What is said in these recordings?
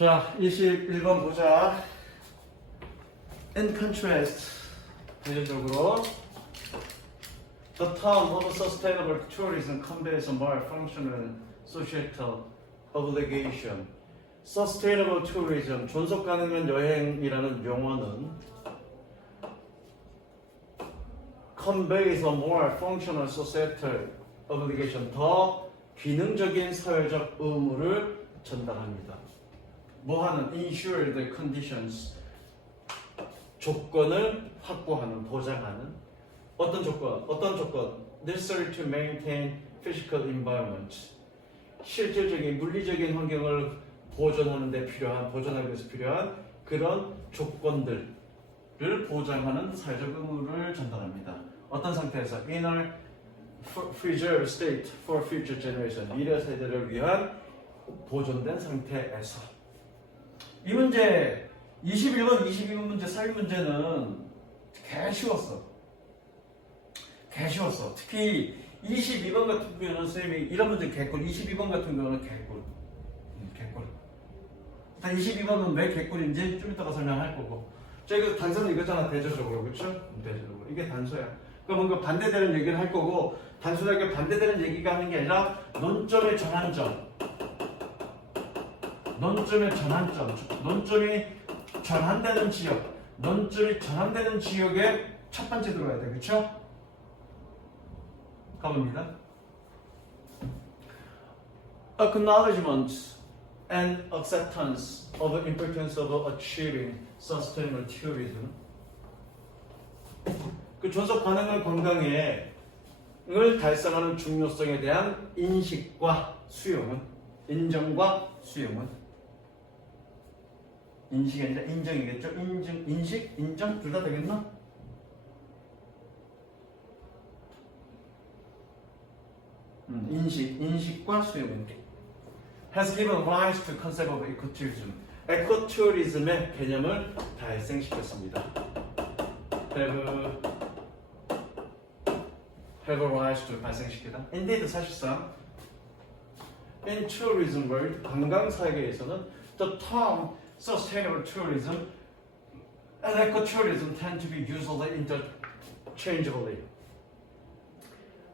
자, 21번 보자. In contrast, 대표적으로 the term of sustainable tourism conveys a more functional societal obligation. Sustainable tourism, 존속 가능한 여행이라는 용어는 conveys a more functional societal obligation, 더 기능적인 사회적 의무를 전달합니다. 뭐하는? ensure the conditions, 조건을 확보하는, 보장하는. 어떤 조건? necessary to maintain physical environment, 실질적인 물리적인 환경을 보존하기 위해서 필요한 그런 조건들을 보장하는 사회적 의무를 전달합니다. 어떤 상태에서? in a preserved state for future generation, 미래 세대를 위한 보존된 상태에서. 이 문제 21번, 22번 문제, 사회 문제는 개 쉬웠어. 특히 22번 같은 경우는 선생님이 이런 문제 개꿀, 22번 같은 경우는 개꿀. 22번은 왜 개꿀인지 좀 이따가 설명할 거고. 자, 이거 단서는 이거잖아, 대조적으로. 그렇죠? 대조적으로. 이게 단서야. 그러니까 뭔가 반대되는 얘기를 할 거고, 단순하게 반대되는 얘기가 하는 게 아니라 논점의 전환점. 논점이 전환되는 지역, 논점이 전환되는 지역에 첫 번째 들어야 돼, 그렇죠? 가봅니다. Acknowledgement and acceptance of the importance of achieving sustainable tourism. 그 존속 가능한 관광을 달성하는 중요성에 대한 인식과 수용은, 인정과 수용은, 인식이 아니라 인정이겠죠? 인식, 인정 둘 다 되겠나? 인식과 수용은 has given rise to concept of ecotourism. 에코투리즘의 개념을 발생시켰습니다. have rise to 발생시키다. Indeed, 사실상 in tourism world, 관광 세계에서는 the term sustainable tourism and ecotourism tend to be used interchangeably.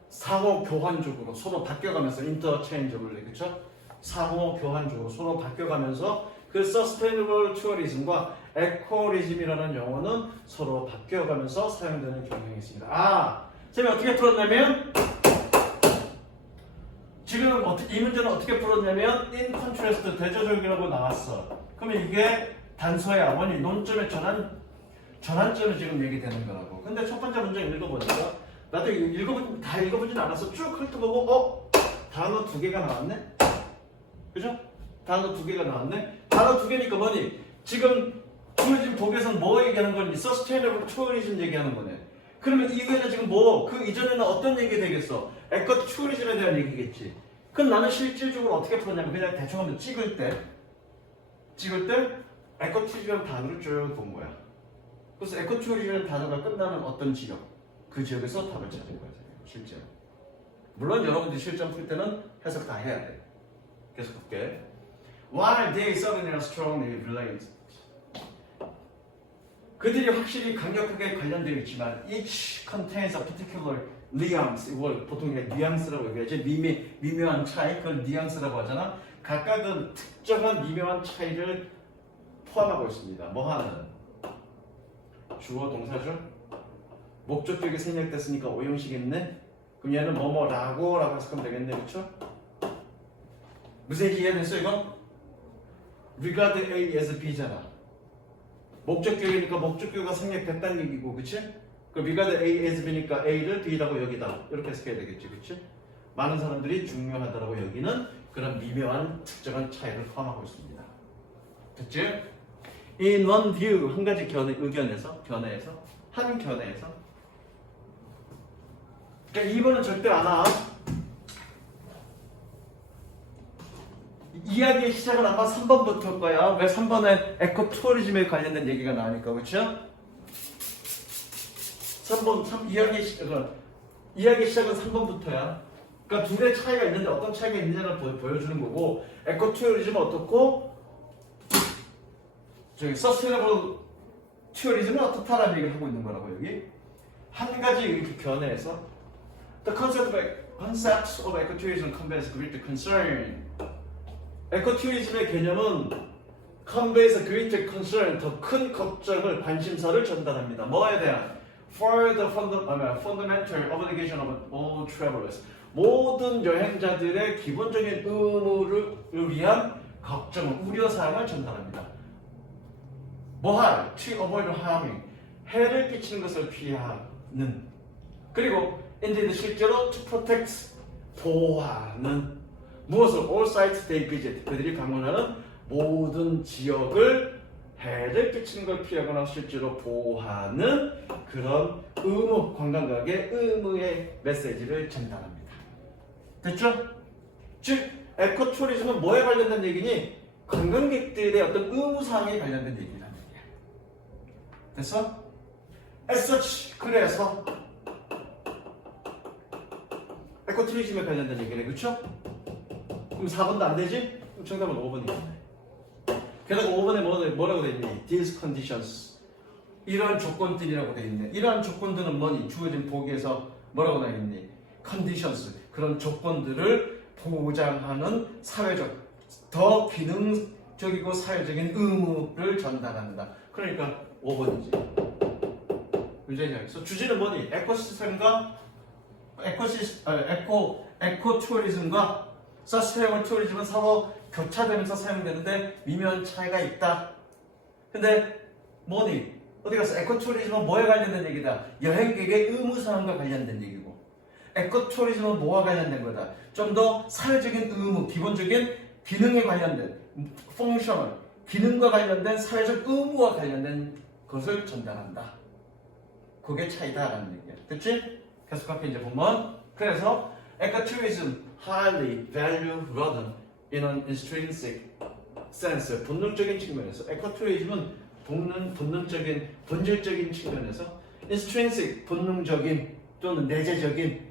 상호 교환적으로 서로 바뀌어가면서 interchangeably, 그렇죠? 상호 교환적으로 서로 바뀌어가면서 그 sustainable tourism과 ecotourism이라는 용어는 서로 바뀌어가면서 사용되는 경향이 있습니다. 제가 어떻게 풀었냐면 지금 이 문제는 어떻게 풀었냐면 in contrast, 대조적이라고 나왔어. 그러면 이게 단서야. 뭐니? 논점의 전환점이 지금 얘기되는 거라고. 근데 첫 번째 문제 읽어보니까 나도 다 읽어보진 않았어. 쭉 훑어보고 단어 2개가 나왔네? 그죠? 단어 2개가 나왔네? 단어 2개니까 뭐니? 지금 tourism 독에서는 뭐 얘기하는 거니? sustainable tourism 얘기하는 거네. 그러면 이거는 지금 그 이전에는 어떤 얘기 되겠어? 에코투리즘에 대한 얘기겠지. 그럼 나는 실질적으로 어떻게 풀었냐면 그냥 대충 한번 찍을 때 에코투리즘 단어를 쭉 본 거야. 그래서 에코투리즘 단어가 끝나는 어떤 지역, 그 지역에서 답을 찾은 거야, 실제로. 물론 여러분들이 실전 풀 때는 해석 다 해야 돼. 계속 볼게. While they certainly strongly related, 그들이 확실히 강력하게 관련되어 있지만 each contains a particular nuance. 이걸 보통 뉘앙스라고 얘기하지. 미묘한 차이, 그걸 뉘앙스라고 하잖아. 각각은 특정한 미묘한 차이를 포함하고 있습니다. 뭐하는? 주어 동사죠. 목적격이 생략됐으니까 오형식이겠네. 그럼 얘는 뭐뭐라고 해석하면 되겠네, 그렇죠? 무슨 얘기 이해됐어 이거? regard A as B잖아. 목적격이니까 목적격가 생략됐다는 얘기고, 그치? 그 regard A as B니까 A를 B라고 여기다 이렇게 해석해야 되겠지, 그치? 많은 사람들이 중요하다라고 여기는 그런 미묘한 특정한 차이를 포함하고 있습니다. 됐지? In one view, 한 가지 견해에서 그러니까 2번은 절대 안 와. 이야기의 시작은 아마 3번부터일 거야. 왜 3번에 에코투리즘에 관련된 얘기가 나오니까, 그렇죠? 3번 이야기의 시작은 3번부터야. 그러니까 둘의 차이가 있는데 어떤 차이가 있느냐를 보여주는 거고, 에코투리즘은 어떻고 저기 서스테이너블 튜어리즘은 어떻다라는 얘기를 하고 있는 거라고 여기 한 가지 이렇게 견해에서 The concepts of ecotourism conveys great concern. 에코투리즘의 개념은 conveys great concern, 더 큰 걱정을, 관심사를 전달합니다. 뭐에 대한? For the fundamental obligation of all travelers. 모든 여행자들의 기본적인 의무를 위한 걱정, 우려사항을 전달합니다. 뭐할? To avoid harming. 해를 끼치는 것을 피하는. 그리고 indeed 실제로 to protect. 보호하는. 무엇을? All sites they visit. 그들이 방문하는 모든 지역을 해를 끼치는 걸 피하거나 실제로 보호하는 그런 의무, 관광객의 의무의 메시지를 전달합니다. 됐죠? 즉, 에코투리즘은 뭐에 관련된 얘기니? 관광객들의 어떤 의무사항에 관련된 얘기라는 얘기야. 됐어? As such, 그래서 에코투리즘에 관련된 얘기네, 그쵸? 그럼 4번도 안 되지? 그럼 정답은 5번이겠네. 게다가 5번에 뭐라고 돼 있니? These conditions. 이러한 조건들이라고 돼 있네. 이러한 조건들은 뭐니? 주어진 보기에서 뭐라고 나와 있니? Conditions. 그런 조건들을 보장하는 사회적, 더 기능적이고 사회적인 의무를 전달한다. 그러니까 5번이지. 그래서 주제는 뭐니? 에코시스템과 에코투어리즘과 서스테이너블 투어리즘은 서로 교차되면서 사용되는데 미묘한 차이가 있다. 근데 뭐니? 어디 가서 에코투어리즘은 뭐에 관련된 얘기다? 여행객의 의무사항과 관련된 얘기고 에코투어리즘은 뭐와 관련된 거다? 좀 더 사회적인 의무, 기본적인 기능에 관련된 펑셔널, 기능과 관련된 사회적 의무와 관련된 것을 전달한다. 그게 차이다라는 얘기야. 됐지? 계속할게 이제 보면 그래서 ecotourism highly value rather in an intrinsic sense 본능적인 측면에서 에코투리즘은 본능적인 본질적인 측면에서 intrinsic 본능적인 또는 내재적인이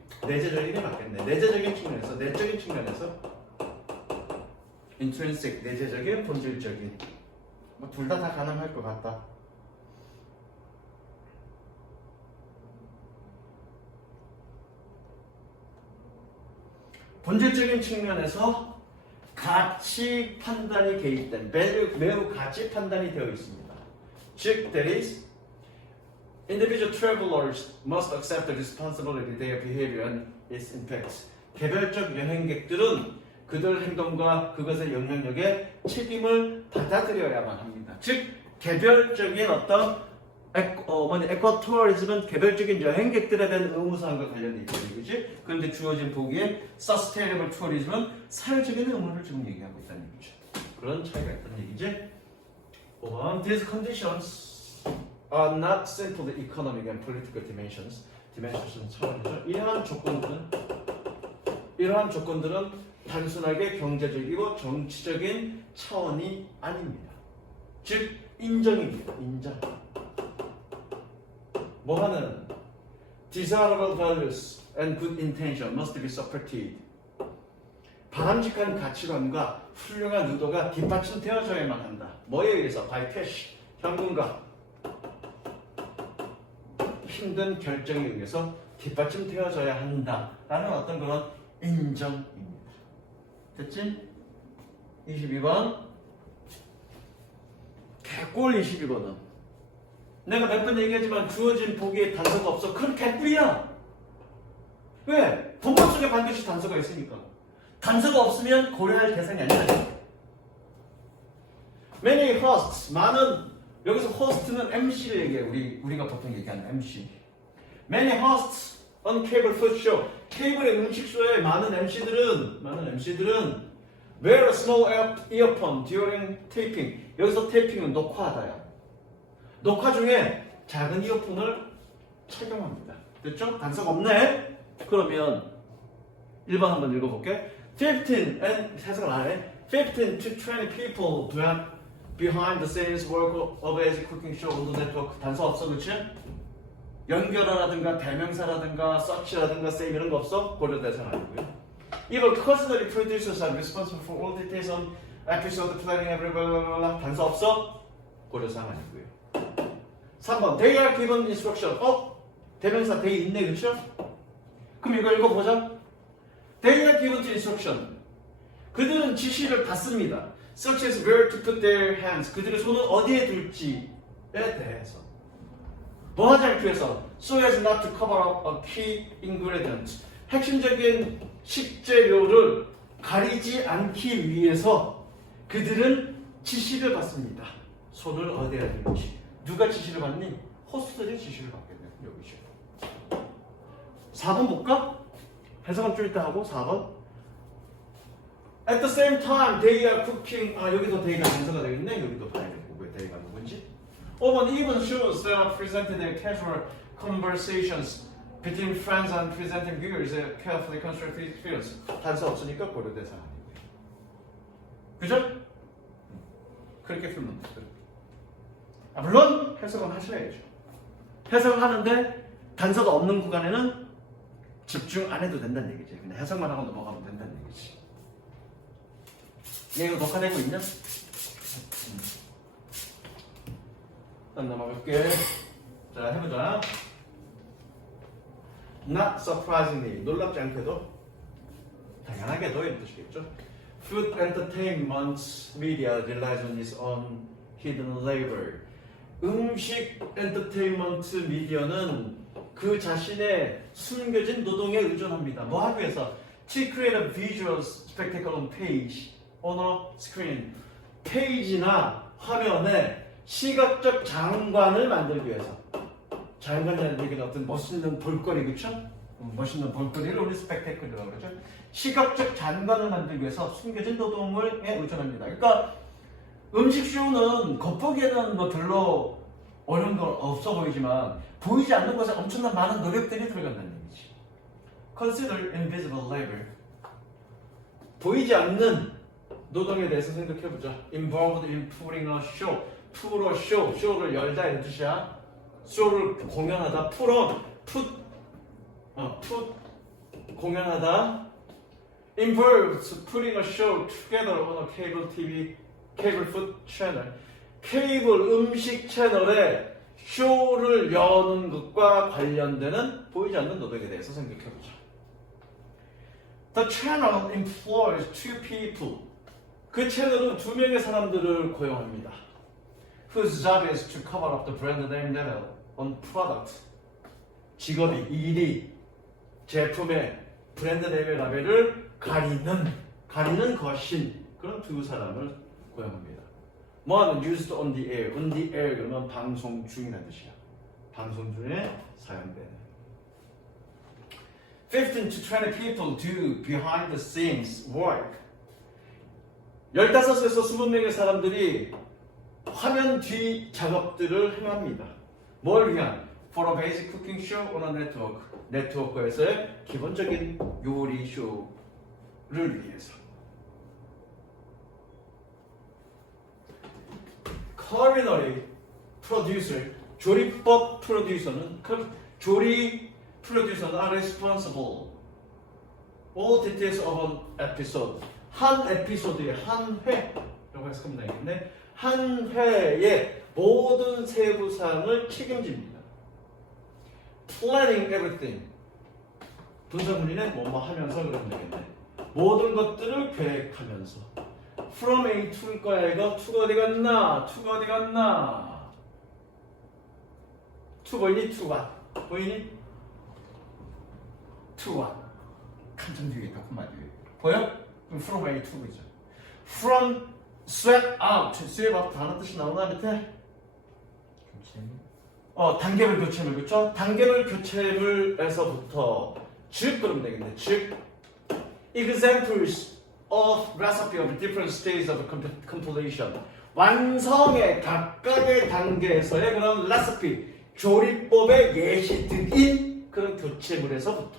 맞겠네. 내재적인 측면에서 내적인 측면에서 intrinsic 내재적인 본질적인 뭐 둘 다 가능할 것 같다. 본질적인 측면에서 가치 판단이 개입된 매우 가치 판단이 되어 있습니다. 즉, that is, individual travelers must accept the responsibility of their behavior and its impacts. 개별적 여행객들은 그들 행동과 그것의 영향력에 책임을 받아들여야만 합니다. 즉, 개별적인 어떤 에코투어리즘은 개별적인 여행객들에 대한 의무사항과 관련된 얘기지. 그런데 주어진 보기에 서스테이너블 투어리즘은 사회적인 의무를 지금 얘기하고 있다는 얘기죠. 그런 차이가 있다는 얘기지. 5번 These conditions are not simply economic and political dimensions. dimensions는 차원이죠. 이러한 조건들은 단순하게 경제적이고 정치적인 차원이 아닙니다. 즉 인정입니다. 인정. 뭐하는 desirable values and good intention must be supported. 바람직한 가치관과 훌륭한 의도가 뒷받침되어져야만 한다. 뭐에 의해서? by cash, 현금과 힘든 결정에 의해서 뒷받침되어져야 한다라는 어떤 그런 인정입니다. 됐지? 22번 개꿀 22번은 내가 몇 번 얘기하지만 주어진 보기에 단서가 없어. 그럼 개꿀이야. 왜? 본문 속에 반드시 단서가 있으니까. 단서가 없으면 고려할 대상이 아니야. Many hosts, 많은, 여기서 host는 MC를 얘기해. 우리가 보통 얘기하는 MC. Many hosts on cable food show. 케이블의 음식쇼에 많은 MC들은 wear a small earphone during taping. 여기서 테이핑은 녹화하다야. 녹화 중에 작은 이어폰을 착용합니다. 됐죠? 단서가 없네? 그러면 1번 한번 읽어볼게. 15 해석을 안 해. 15 to 20 people behind the scenes work of a cooking show on the network. 단서 없어, 그치? 연결어라든가 대명사라든가 search라든가 same 이런 거 없어? 고려 대상 아니고요. Even customary producers are responsible for all details on episode planning, blah blah blah. 단서 없어? 고려사항 아니고요. 3번 They are given instruction. 대명사 they 있네 그쵸? 그럼 이거 읽어보자. They are given instruction. 그들은 지시를 받습니다. Such as where to put their hands. 그들의 손을 어디에 둘지에 대해서. 뭐 하지 않기 위해서 so as not to cover up a key ingredient. 핵심적인 식재료를 가리지 않기 위해서 그들은 지시를 받습니다. 손을 어디에 둘지. 누가 지시를 받니? 호스트들이 지시를 받게 돼요. 여기죠. 4번 볼까? 해석은 좀 이따 하고 4번. At the same time, they are cooking. 여기도 they가 단서가 되겠네. 여기도 봐야 되고 왜 they가 누군지. 5번 even shows that are presented in casual conversations between friends and presenting viewers a carefully constructed experience. 단서 없으니까 고려대사 아니고요. 그죠? 그렇게 풀면 돼. 물론 해석은 하셔야죠. 해석을 하는데 단서가 없는 구간에는 집중 안 해도 된다는 얘기지. 그냥 해석만 하고 넘어가면 된다는 얘기지. 얘 이거 녹화되고 있냐? 일단 넘어갈게. 자, 해보자. Not surprisingly, 놀랍지 않게도, 당연하게도 이런 뜻이겠죠. Food entertainment media relies on its own hidden labor. 음식 엔터테인먼트 미디어는 그 자신의 숨겨진 노동에 의존합니다. 뭐 하기 위해서? To create a visual spectacle on page, on a screen. 페이지나 화면에 시각적 장관을 만들기 위해서. 장관이라는 얘기는 어떤 멋있는 볼거리, 그쵸? 멋있는 볼거리를 우리 스펙테클이라고 그러죠. 시각적 장관을 만들기 위해서 숨겨진 노동에 의존합니다. 그러니까 음식쇼는 겉보기에는 뭐 별로 어려운 건 없어 보이지만 보이지 않는 것에 엄청난 많은 노력들이 들어간다는 얘기지. Consider invisible labor. 보이지 않는 노동에 대해서 생각해보자. Involved in putting a show. Put a show. show를 열다 이런 뜻이야. show를 공연하다. put 공연하다. Involves putting a show together on a cable TV, cable food channel. 케이블 음식 채널에 쇼를 여는 것과 관련되는 보이지 않는 노동에 대해서 생각해보자. The channel employs two people. 그 채널은 두 명의 사람들을 고용합니다. Whose job is to cover up the brand name label on product. 직업이, 일이 제품의 브랜드 네임의 라벨을 가리는 것인 그런 두 사람을 고용합니다. 뭐하면 used on the air. on the air 그러면 방송 중이라는 뜻이야. 방송 중에 사용되는. 15 to 20 people do behind the scenes work. 15에서 20명의 사람들이 화면 뒤 작업들을 행합니다. 뭘 위한? For a basic cooking show on a network. 네트워크에서의 기본적인 요리 쇼를 위해서. Culinary producer, 조리법 프로듀서는 조리 프로듀서는 are responsible all details of an episode. 한 에피소드의 한 회라고 해석하면 되겠네. 한 회의 모든 세부사항을 책임집니다. Planning everything. 분사문이네 뭐뭐 하면서 그러면 되겠네. 모든 것들을 계획하면서. From A to일 거야 이거. to가 어디 갔나? to가 어디 갔나? to 보이니? to가 보이니? to와 한참 뒤에 있다. 그만 뒤에 보여? 그럼 from A to 그죠? From sweat out. sweat out 다른 뜻이 나오나 밑에? 단계별 교체물 그렇죠? 단계별 교체물에서부터 즉 그러면 되겠네. 즉 examples of recipe of different stages of completion. 완성의 각각의 단계에서의 그런 레시피, 조리법의 예시들인 그런 교체물에서부터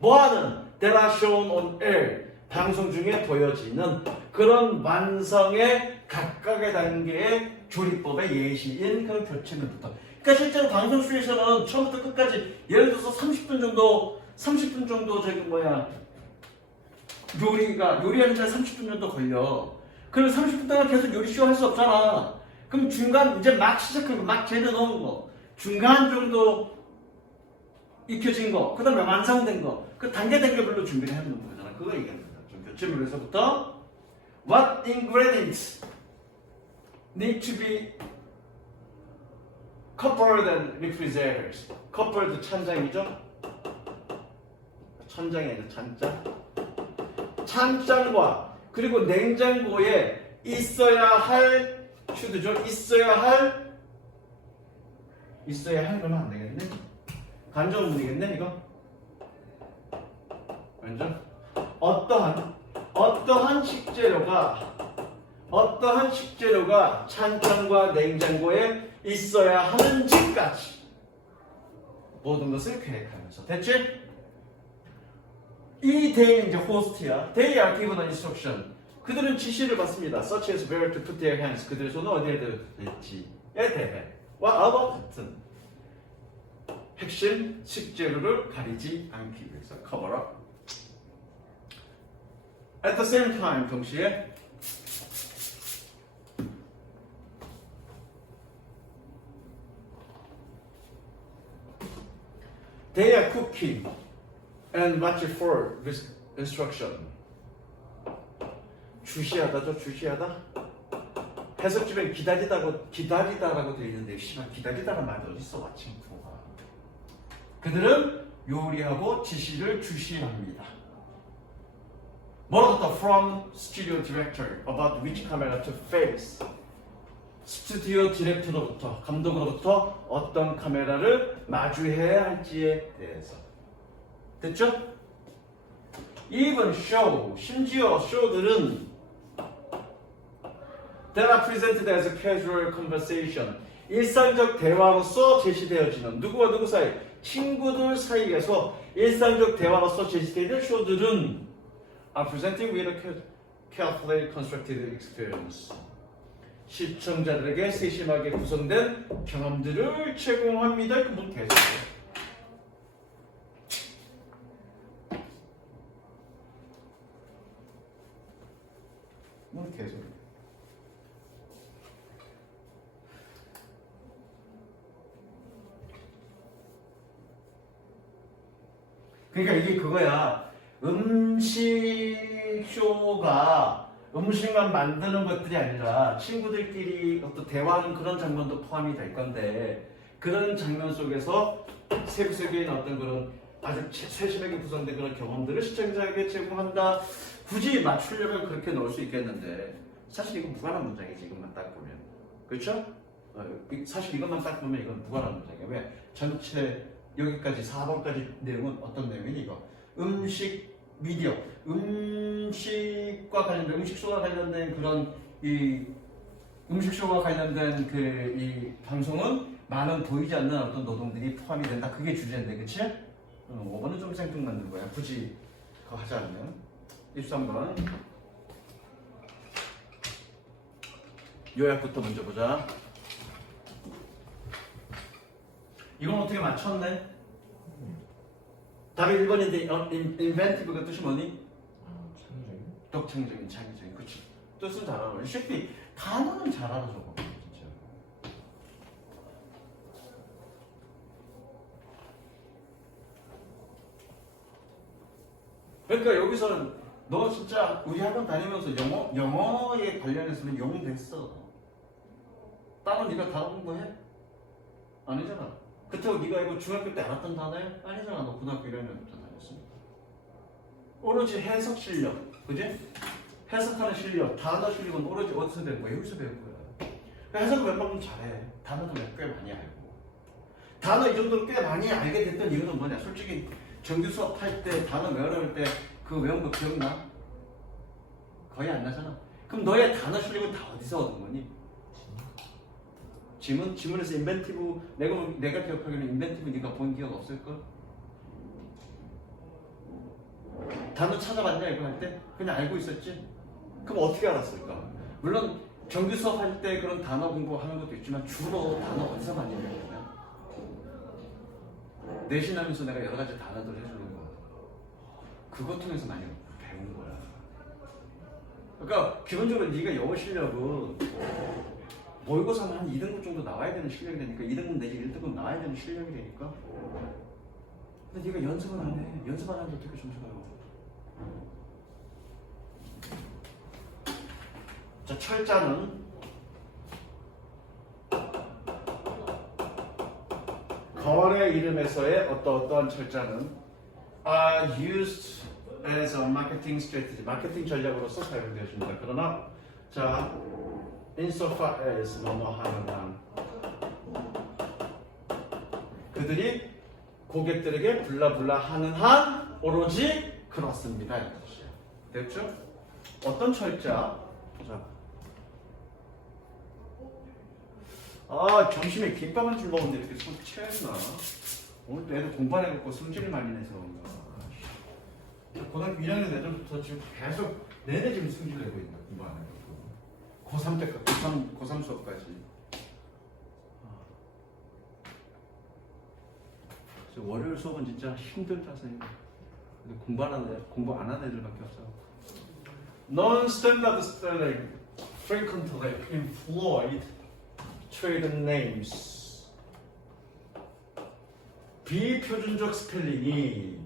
뭐하는 that are shown on air. 방송 중에 보여지는 그런 완성의 각각의 단계의 조리법의 예시인 그런 교체물부터. 그러니까 실제로 방송 중에서는 처음부터 끝까지 예를 들어서 30분 정도 요리하는 데 30분 정도 걸려. 그럼 30분 동안 계속 요리쇼 할 수 없잖아. 그럼 중간 이제 막 시작한 거, 막 재려 넣은 거, 중간 정도 익혀진 거, 그 다음에 완성된 거, 그 단계별로 준비를 해놓는 거잖아. 그거 얘기하는 거야. 좀 교체물에서부터 What ingredients need to be coupled and refrigerators? coupled 찬장이죠? 찬장이 아니라 찬장. 찬장과 그리고 냉장고에 있어야 할 슈드죠. 있어야 할 그러면 안 되겠네. 간접문이겠네 이거. 완전 어떠한 식재료가 찬장과 냉장고에 있어야 하는지까지 모든 것을 계획하면서. 됐지? 이 데이는 이제 호스트야. They are given an instruction. 그들은 지시를 받습니다. Such as where to put their hands. 그들의 손을 어디에 대지에 대해 와 아웃 같은 핵심 식재료를 가리지 않기 위해서 cover up. At the same time, 동시에 they are cooking and watch for this instruction. 주시하다죠, 주시하다. 해석집에 기다리다라고 되어 있는데, 씨발 기다리다라는 말도 어디 있어, watching for가. 그들은 요리하고 지시를 주시합니다. 뭐라고 from studio director about which camera to face. 스튜디오 디렉터로부터, 감독으로부터 어떤 카메라를 마주해야 할지에 대해서. 됐죠? Even show, 심지어 쇼들은 that are presented as a casual conversation, 일상적 대화로서 제시되어지는 누구와 누구 사이, 친구들 사이에서 일상적 대화로서 제시되는 쇼들은 are presenting with a carefully constructed experience. 시청자들에게 세심하게 구성된 경험들을 제공합니다. 그 문 계속해요. 문 계속. 그러니까 이게 그거야. 음식 쇼가 음식만 만드는 것들이 아니라 친구들끼리 어떤 대화하는 그런 장면도 포함이 될 건데, 그런 장면 속에서 세부적인 어떤 그런 아주 세심하게 구성된 그런 경험들을 시청자에게 제공한다. 굳이 맞추려면 그렇게 넣을 수 있겠는데, 사실 이건 무관한 문장이지. 이것만 딱 보면. 그렇죠? 사실 이것만 딱 보면 이건 무관한 문장이야. 왜? 전체 여기까지 4번까지 내용은 어떤 내용이니? 이거 음식 미디어, 음식과 관련된, 음식쇼와 관련된 그런 이 음식쇼와 관련된 그 이 방송은 많은 보이지 않는 어떤 노동들이 포함이 된다. 그게 주제인데, 그치? 5번은 좀 생뚱맞는 거야. 굳이 그거 하지 않으면. 13번 요약부터 먼저 보자. 이건 어떻게 맞췄네? 답이 1번인데 inventive가 뜻이 뭐니? 창의적인? 독창적인, 창의적인. 그치? 뜻은 잘 알아. 이 새끼 단어는 잘 알아 저거. 진짜. 그러니까 여기서는 너 진짜 우리 학원 다니면서 영어에 관련해서는 영웅 됐어. 따로 네가 단어 공부해? 아니잖아. 그렇다고 네가 이거 중학교 때 알았던 단어야? 아니잖아. 너 고등학교 1학년부터 다녔어. 오로지 해석 실력, 그지? 해석하는 실력, 단어 실력은 오로지 어디서 배운 거야? 여기서 배운 거야. 해석을 웬만하면 잘해. 단어도 꽤 많이 알고. 단어 이 정도로 꽤 많이 알게 됐던 이유는 뭐냐? 솔직히 정규 수업 할 때 단어 외우려할 때 그 외운 거 기억나? 거의 안 나잖아. 그럼 너의 단어 실력은 다 어디서 얻은 거니? 지문에서 인벤티브, 내가 기억하기로는 인벤티브 네가 본 기억 없을걸? 단어 찾아봤냐 이거 할 때? 그냥 알고 있었지? 그럼 어떻게 알았을까? 물론 정규 수업 할 때 그런 단어 공부하는 것도 있지만 주로 단어 어디서 많이 배우냐? 내신하면서 내가 여러 가지 단어들 해주는 거야. 그것 통해서 많이 배운 거야. 그러니까 기본적으로 네가 영어 실력은 모의고사는 한 2등급 정도 나와야 되는 실력이 되니까 2등급 내지 1등급 나와야 되는 실력이 되니까. 근데 네가 연습은 안 해. 연습 안 하는데 어떻게 점수 가요? 자, 철자는 거래 이름에서의 어떠한 철자는 are used as a marketing strategy, 마케팅 전략으로서 사용되어집니다. 그러나 자, insofar as 뭐뭐 하는 한 그들이 고객들에게 블라블라 하는 한 오로지 그렇습니다. 이 뜻이에요. 됐죠? 어떤 철자? 자, 점심에 김밥 한 줄 먹었는데 이렇게 손 취했나? 오늘도 애들 공부 안 해갖고 성질이 많이 내서 그런가? 고등학교 1학년 애들부터 지금 계속 내내 지금 성질 내고 있나? 공부 안 해갖고 고3 때까지 고3 수업까지. 월요일 수업은 진짜 힘들다서 공부 안 하는 애들밖에 없어. Non-standard spelling frequently employed trade names. 비표준적 스펠링이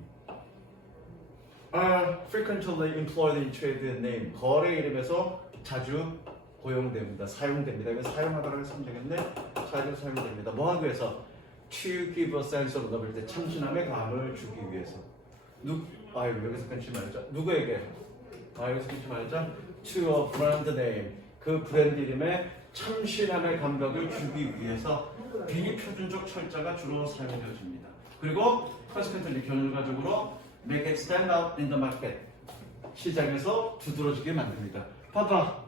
are frequently employed in trade name. 거래 이름에서 자주 고용됩니다. 사용됩니다. 이거 사용하다라고 했으면 되겠네. 자주 사용됩니다. 뭐 하기 위해서? To give a sense of novelty. 참신함의 감을 주기 위해서. 여기서 끊지 말자. 누구에게? 여기서 끊지 말자. To a brand name. 그 브랜드 이름에 참신함의 감각을 주기 위해서 비표준적 철자가 주로 사용되어집니다. 그리고 consequently 결과적으로 make it stand out in the market. 시장에서 두드러지게 만듭니다. 봐봐.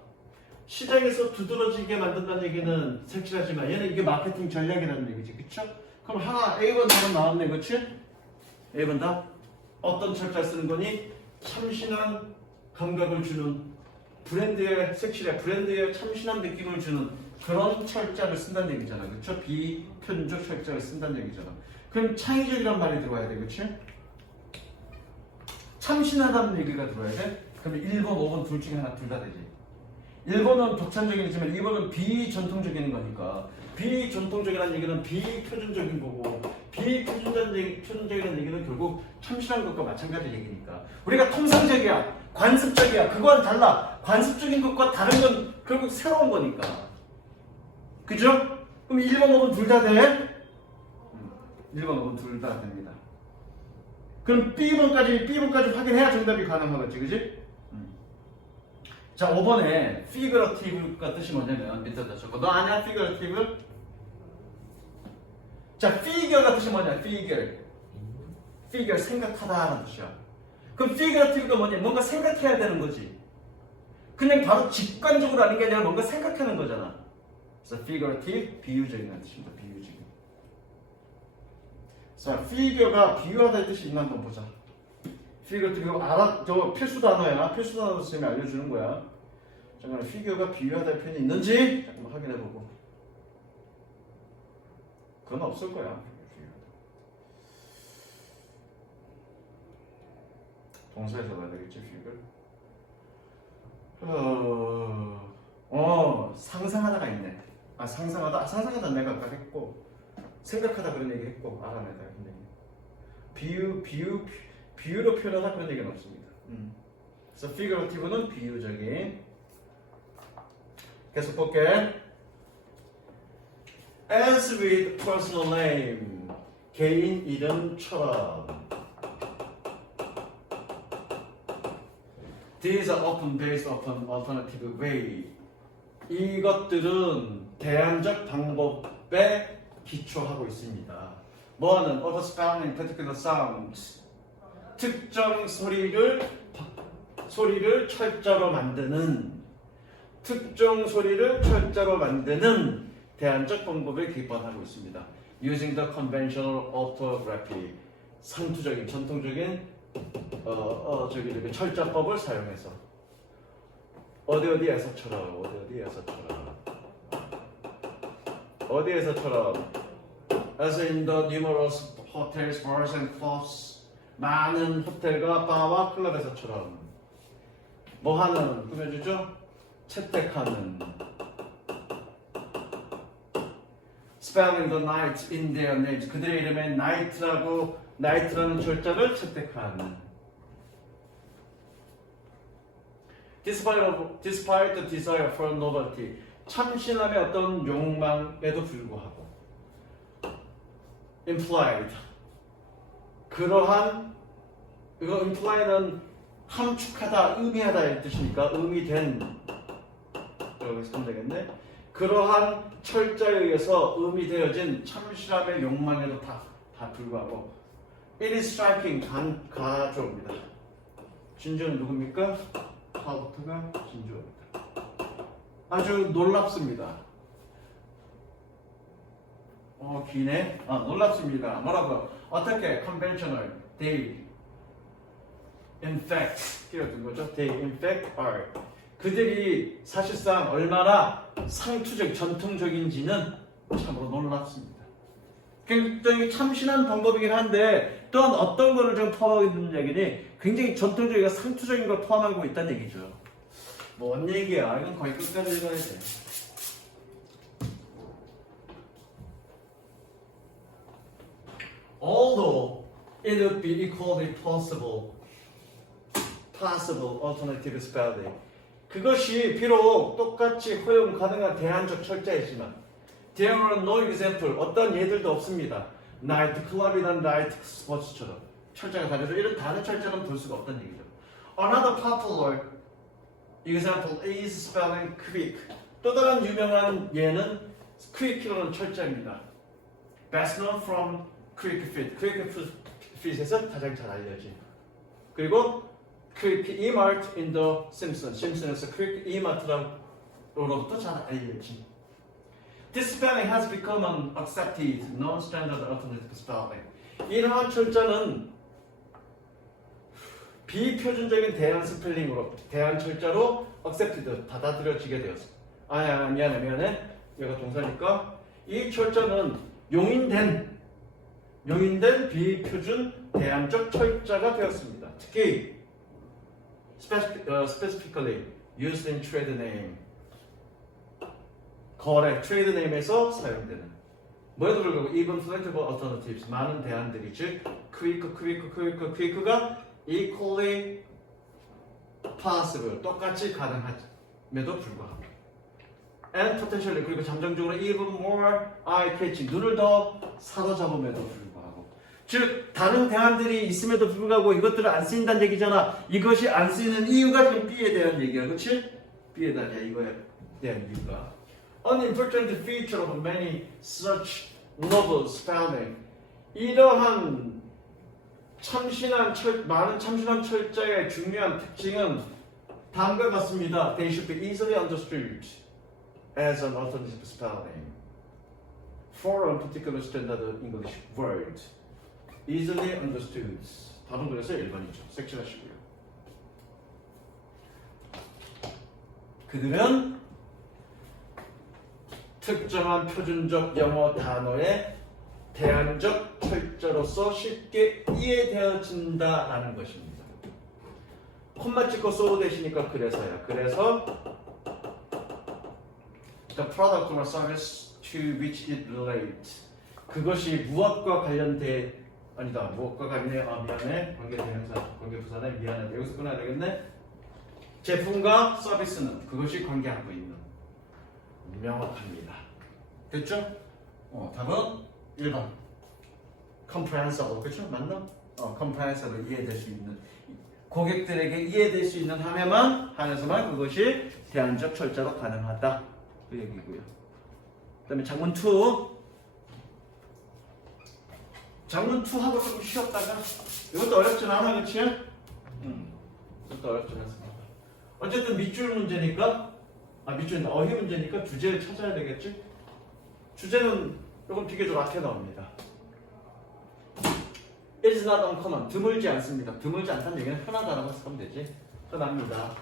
시장에서 두드러지게 만든다는 얘기는 색칠하지만 얘는 이게 마케팅 전략이라는 얘기지. 그쵸? 그럼 하나 A번 답은 나왔네. 그치? A번 답. 어떤 철자 쓰는 거니? 참신한 감각을 주는 브랜드의 색칠에 브랜드의 참신한 느낌을 주는 그런 철자를 쓴다는 얘기잖아. 그쵸? 비표준적 철자를 쓴다는 얘기잖아. 그럼 창의적이란 말이 들어와야 돼. 그치? 참신하다는 얘기가 들어와야 돼. 그럼 1번, 5번 둘 중에 하나 둘 다 되지. 1번은 독창적이지만 2번은 비전통적인 거니까 비전통적이라는 얘기는 비표준적인 거고 비표준적이라는 얘기는 결국 참신한 것과 마찬가지 얘기니까 우리가 통상적이야 관습적이야 그거와는 달라 관습적인 것과 다른 건 결국 새로운 거니까 그죠? 그럼 1번, 5번 둘 다 돼? 1번, 5번 둘 다 됩니다. 그럼 B번까지 확인해야 정답이 가능한 거지 그지? 자, 5번에 figurative가 뜻이 뭐냐면 밑에다 적고 너 아냐? figurative? 자, figure가 뜻이 뭐냐? figure 생각하다라는 뜻이야. 그럼 figurative가 뭐냐? 뭔가 생각해야 되는 거지. 그냥 바로 직관적으로 하는 게 아니라 뭔가 생각하는 거잖아. 그래서 figurative 비유적인 뜻입니다. 비유적인. 자, figure가 비유하다의 뜻이 있나 한번 보자. figurative 저 필수 단어야. 필수 단어 선생님이 알려주는 거야. 잠깐 figure가 비유하다의 표현이 있는지 잠깐 확인해보고. 그건 없을 거야. 동사에서 봐야 되겠지 figure. 상상하다가 있네. 상상하다 내가 아까 했고 생각하다 그런 얘기 했고 알아내다 그런 얘기. 비유로 표현하다 그런 얘기는 없습니다. 그래서 figurative는 비유적인. 계속 볼게. As with personal name, 개인 이름처럼. These are often based upon alternative way. 이것들은 대안적 방법에 기초하고 있습니다. 뭐는 other spelling, particular sounds. 특정 소리를 철자로 만드는 대안적 방법을 기반하고 있습니다. Using the conventional orthography, 상투적인 전통적인 철자법을 사용해서 어디에서처럼 as in the numerous hotels, bars and clubs. 많은 호텔과 바와 클럽에서처럼 뭐하는 꾸며주죠? 채택하는 spelling the night in their names. 그들의 이름에 night라는 철자를 채택하는. Despite the desire for novelty. 참신함의 어떤 욕망에도 불구하고. Implied. 그러한 이거 imply는 함축하다, 의미하다 이 뜻이니까 의미된 여기서 하면 되겠네. 그러한 철자에 의해서 의미되어진 참신함의 욕망에도 다 불구하고 It is striking, 가져옵니다. 진주는 누굽니까? 하우트가 진주입니다. 아주 놀랍습니다. 기네. 놀랍습니다. 뭐라고? 어떻게? conventional. They in fact 끼어든 거죠. They in fact are. 그들이 사실상 얼마나 상투적, 전통적인지는 참으로 놀랍습니다. 굉장히 참신한 방법이긴 한데 또한 어떤 거를 좀 포함하고 있는 얘기니 굉장히 전통적이고 상투적인 걸 포함하고 있다는 얘기죠. 뭔 얘기야? 이건 거의 끝까지 읽어야 돼. Although it would be equally possible alternative spelling. 그것이 비록 똑같이 허용 가능한 대안적 철자이지만 there are no example, 어떤 예들도 없습니다. night club이나 night sports처럼 철자가 다르죠. 이런 다른 철자는 볼 수가 없다는 얘기죠. Another popular example is spelling quick. 또 다른 유명한 예는 quick이라는 철자입니다. Best known from quick fit. quick fit에서 가장 잘 알려진. 그리고 quick e-mart in the Simpsons. 심슨에서 quick e-mart로부터 잘 알려진. This spelling has become an accepted non-standard alternative spelling. 이러한 철자는 비표준적인 대안 스펠링으로, 대안 철자로 accepted, 받아들여지게 되었습니다. 미안해. 얘가 동사니까 이 철자는 용인된 비표준 대안적 철자가 되었습니다. 특히 specifically used in trade name. 거래, 트레이드 네임에서 사용되는. 뭐에도 불구하고 even flexible alternatives, 많은 대안들이, 즉 quick가 equally possible, 똑같이 가능함에도 불구하고 and potentially, 그리고 잠정적으로 even more eye-catching, 눈을 더 사로잡음에도 불구하고, 즉 다른 대안들이 있음에도 불구하고 이것들을 안 쓰인다는 얘기잖아. 이것이 안 쓰이는 이유가 지금 B에 대한 얘기야, 그렇지? B에 대한 이거에 대한 이유가 An important feature of many such novel spelling. 이러한 많은 참신한 철자의 중요한 특징은 다음과 같습니다. They should be easily understood as an alternative spelling for a particular standard English word. Easily understood. 답은 그래서 1번이죠. 색칠하시고요. 그들은 특정한 표준적 영어 단어의 대안적 철자로서 쉽게 이해되어진다라는 것입니다. 콤마 찍고 so 대시니까 그래서야. 그래서 the product or service to which it relates. 그것이 무엇과 관련돼 무엇과 미안해. 관계대명사, 관계부사네. 미안해. 여기서 끊어야 되겠네. 제품과 서비스는 그것이 관계하고 있는. 명확합니다. 됐죠? 답은 1번. comprehensible. 그렇죠? 맞나? comprehensible, 이해될 수 있는. 고객들에게 이해될 수 있는 한에서만 그것이 대안적 철자로 가능하다. 그 얘기고요. 그 다음에 장문 2. 장문 2하고 좀 쉬었다가 이것도 어렵진 않아, 그렇지? 이것도 어렵진 않습니다. 어쨌든 밑줄 문제니까 밑줄은 어휘 문제니까 주제를 찾아야 되겠지? 주제는 조금 비교적 앞에 나옵니다. It is not uncommon. 드물지 않습니다. 드물지 않다는 얘기는 흔하다라고 하면 되지. 흔합니다.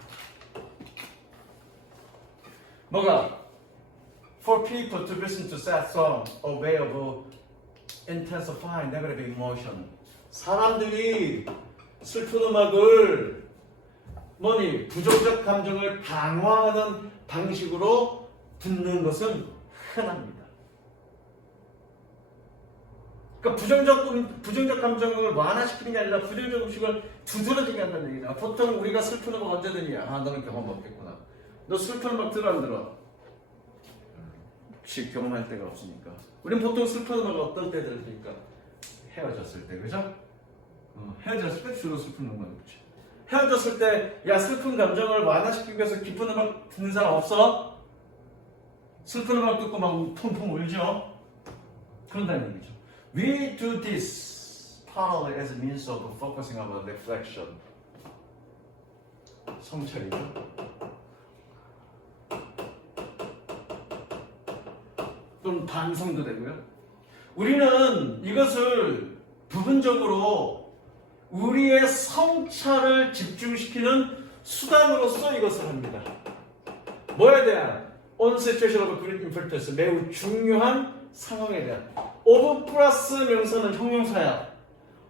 뭐가? For people to listen to sad song, a way of intensifying negative emotion. 사람들이 슬픈 음악을 부정적 감정을 강화하는 방식으로 듣는 것은 흔합니다. 그러니까 부정적 감정을 완화시키는 게 아니라 부정적 음식을 두드러지게 한다는 얘기다. 보통 우리가 슬픈 음악 언제 듣냐? 아, 너는 경험 없겠구나. 너 슬픈 음악 들어 안 들어? 혹시 경험할 때가 없으니까. 우린 보통 슬픈 음악을 어떤 때 들으니까 헤어졌을 때, 그죠? 헤어졌을 때 주로 슬픈 음악을 듣지. 헤어졌을 때, 야, 슬픈 감정을 완화시키기 위해서 기쁜 음악 듣는 사람 없어? 슬픈 음악 듣고 막 펑펑 울죠? 그런다는 얘기죠. We do this partly as a means of focusing on reflection. 성찰이죠. 또는 반성도 되고요. 우리는 이것을 부분적으로 우리의 성찰을 집중시키는 수단으로서 이것을 합니다. 뭐에 대한? On situation of great importance. 매우 중요한 상황에 대한. of 플러스 명사는 형용사야.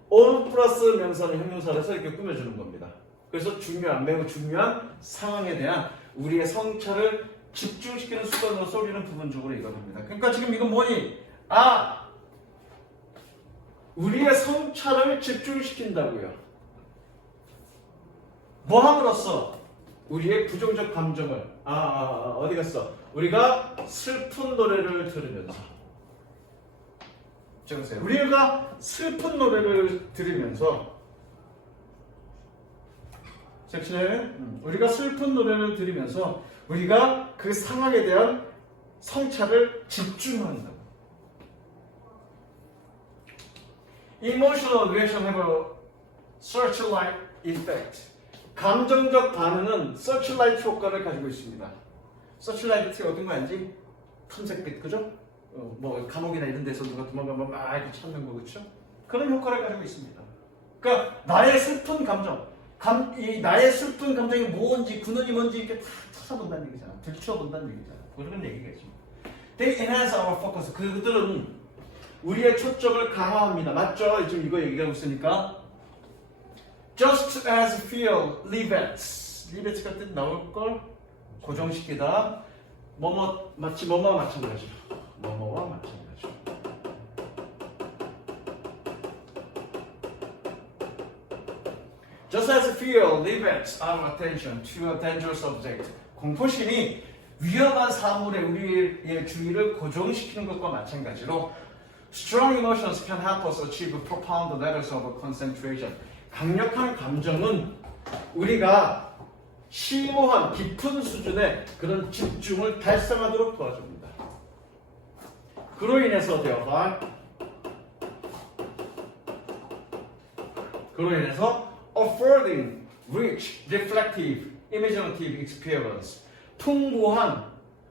of 플러스 명사는 형용사라서 이렇게 꾸며주는 겁니다. 그래서 매우 중요한 상황에 대한 우리의 성찰을 집중시키는 수단으로서 우리는 부분적으로 이걸 합니다. 그러니까 지금 이건 뭐니? 아! 우리의 성찰을 집중시킨다고요. 뭐 함으로써? 우리의 부정적 감정을 어디 갔어? 우리가 슬픈 노래를 들으면서 적으세요. 우리가 슬픈 노래를 들으면서 섹시네. 우리가 슬픈 노래를 들으면서 우리가 그 상황에 대한 성찰을 집중한다고. Emotional reaction have a searchlight effect. 감정적 반응은 searchlight 효과를 가지고 있습니다. searchlight이 어딘 거 알지? 탐색빛, 그죠? 뭐 감옥이나 이런 데서 누가 도망가면 막 이렇게 찾는 거, 그렇죠? 그런 효과를 가지고 있습니다. 그러니까 나의 슬픈 감정, 나의 슬픈 감정이 뭔지, 근원이 뭔지 이렇게 다 찾아본다는 얘기잖아. 들춰본다는 얘기잖아. 그런 얘기겠지. They enhance our focus. 그들은 우리의 초점을 강화합니다. 맞죠? 지금 이거 얘기하고 있으니까. Just as fear rivets. rivet가 뜻 나올 걸 고정시키다. 마치 뭐뭐와 마찬가지로. 뭐뭐와 마찬가지로. Just as fear rivets our attention to a dangerous object. 공포심이 위험한 사물에 우리의 주의를 고정시키는 것과 마찬가지로 strong emotions can help us achieve profound levels of concentration. 강력한 감정은 우리가 심오한 깊은 수준의 그런 집중을 달성하도록 도와줍니다. 그로 인해서 affording rich, reflective, imaginative experience. 풍부한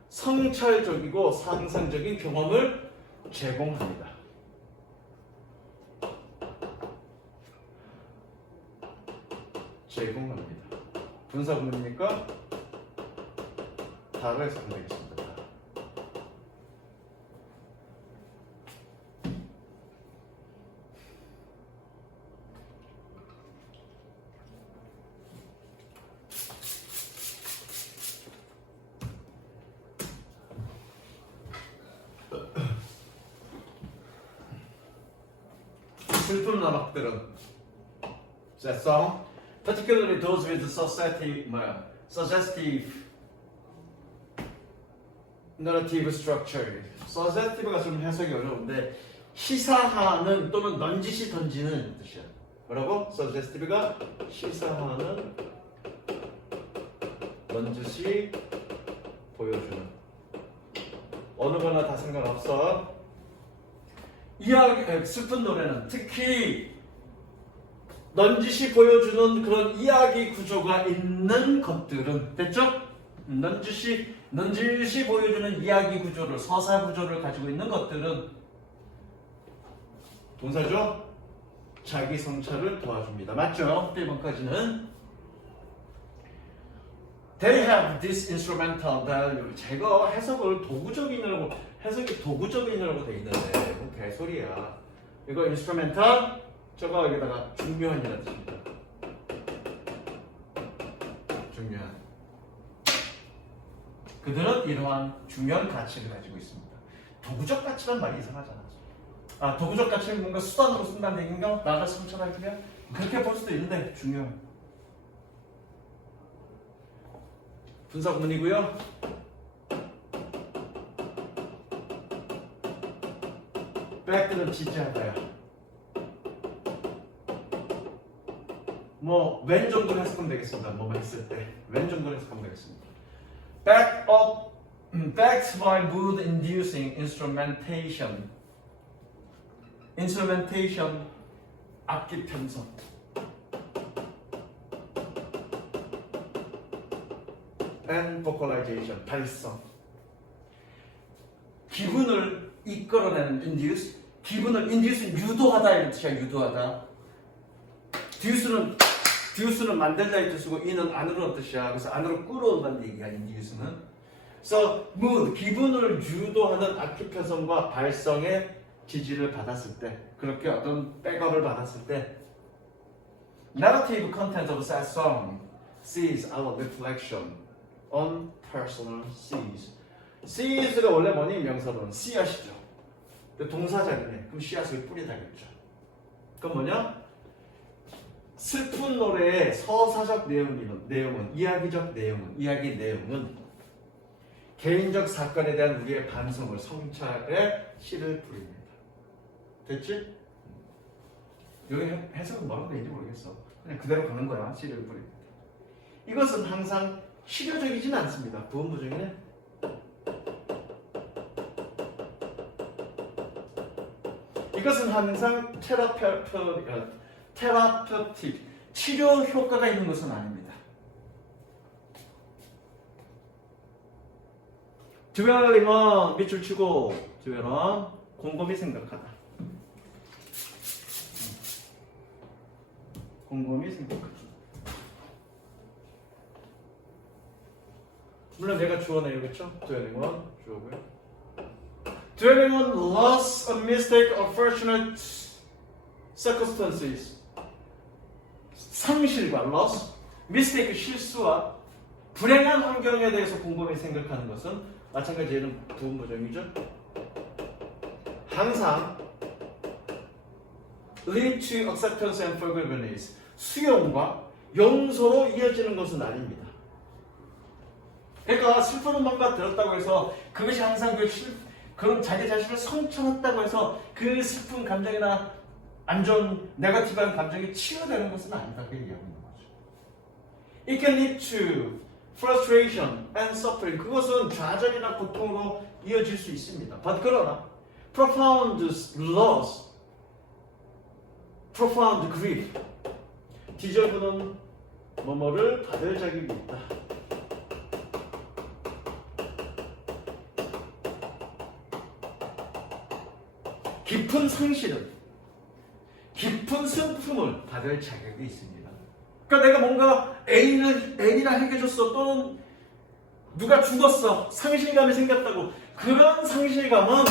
성찰적이고 상상적인 경험을 제공합니다. 분사구문이니까 다로 해석하면 되겠습니다. 슬픈 음악들은 that song, particularly those with suggestive narrative structure. suggestive가 좀 해석이 어려운데 시사하는 또는 넌지시 던지는 뜻이야. 뭐라고? suggestive가 시사하는, 넌지시 보여주는. 어느 거나 다 상관없어. 슬픈 노래는 특히 넌지시 보여주는 그런 이야기 구조가 있는 것들은, 됐죠? 넌지시 보여주는 이야기 구조를, 서사 구조를 가지고 있는 것들은 동사죠? 자기 성찰을 도와줍니다. 맞죠? 1번까지는 They have this instrumental value. 제가 해석이 도구적인이라고 돼 있는데 그건 개소리야. 이거 instrumental, 저거 여기다가 중요한이라는 뜻입니다. 중요한. 그들은 이러한 중요한 가치를 가지고 있습니다. 도구적 가치란 말이 이상하잖아. 도구적 가치를 뭔가 수단으로 쓴다는 얘기인가? 나를 성찰하기냐? 그렇게 볼 수도 있는데 중요해요. 분석문이고요. 백들은 지지하다야. 뭐 when 정도로 해석하면 되겠습니다. 뭐만 했을 때 when 정도로 해석하면 되겠습니다. Backed by mood inducing instrumentation. instrumentation 악기 편성. and vocalization 발성. 기분을 이끌어내는 induce. induce는 유도하다 이런 뜻이야. 유도하다. duce는 만들다 이 뜻이고 이는 안으로 뜻이야. 그래서 안으로 끌어온다는 얘기야. induce는. 그래서 mood 기분을 유도하는 악기 편성과 발성의 지지를 받았을 때, 그렇게 어떤 백업을 받았을 때, narrative content of sad song sees our reflection on personal sees. sees가 원래 뭐니? 명사로는 씨앗이죠. 동사자이네. 그럼 씨앗을 뿌리다겠죠. 그건 뭐냐? 슬픈 노래의 서사적 내용은 이야기 내용은 개인적 사건에 대한 우리의 반성을 성찰에 씨를 뿌립니다. 됐지? 여기 해석은 뭐라고 되는지 모르겠어. 그냥 그대로 가는 거야. 씨를 뿌립니다. 이것은 항상 실효적이진 않습니다. 부분부정이네. 이것은 항상 테라피틱 치료 효과가 있는 것은 아닙니다. 드웰링은 밑줄 치고 드웰은 곰곰이 생각하다. 곰곰이 생각하다. 물론 내가 주어네요, 그렇죠? 드웰링은 주어고요. Dwelling on loss, a mistake, unfortunate circumstances. 상실과 loss, mistake, 실수와 불행한 환경에 대해서 곰곰이 생각하는 것은 마찬가지로 부분부정이죠. 항상 lead to acceptance and forgiveness. 수용과 용서로 이어지는 것은 아닙니다. 그러니까 슬픈 음악만 들었다고 해서 그것이 항상 그런 자기 자신을 성찰했다고 해서 그 슬픈 감정이나 안 좋은 네거티브한 감정이 치유되는 것은 아니다. 그 얘기하는 거죠. It can lead to frustration and suffering. 그것은 좌절이나 고통으로 이어질 수 있습니다. 그러나 profound loss, profound grief. 디저브는 뭐뭐를 받을 자격이 있다. 깊은 상실은, 깊은 슬픔을 받을 자격이 있습니다. 그러니까 내가 뭔가 애인이랑 헤어졌어, 또는 누가 죽었어, 상실감이 생겼다고. 그런 상실감은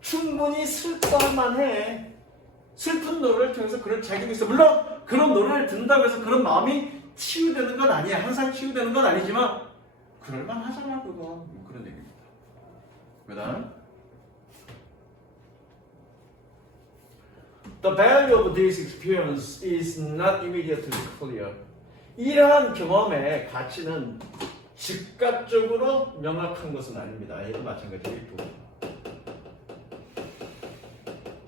충분히 슬퍼할 만해. 슬픈 노래를 통해서 그런 자격이 있어. 물론 그런 노래를 듣는다고 해서 그런 마음이 치유되는 건 아니야. 항상 치유되는 건 아니지만 그럴만 하잖아, 그건. 뭐 그런 얘기입니다. 그 다음 The value of this experience is not immediately clear. 이러한 경험의 가치는 즉각적으로 명확한 것은 아닙니다. 얘도 마찬가지로 부분.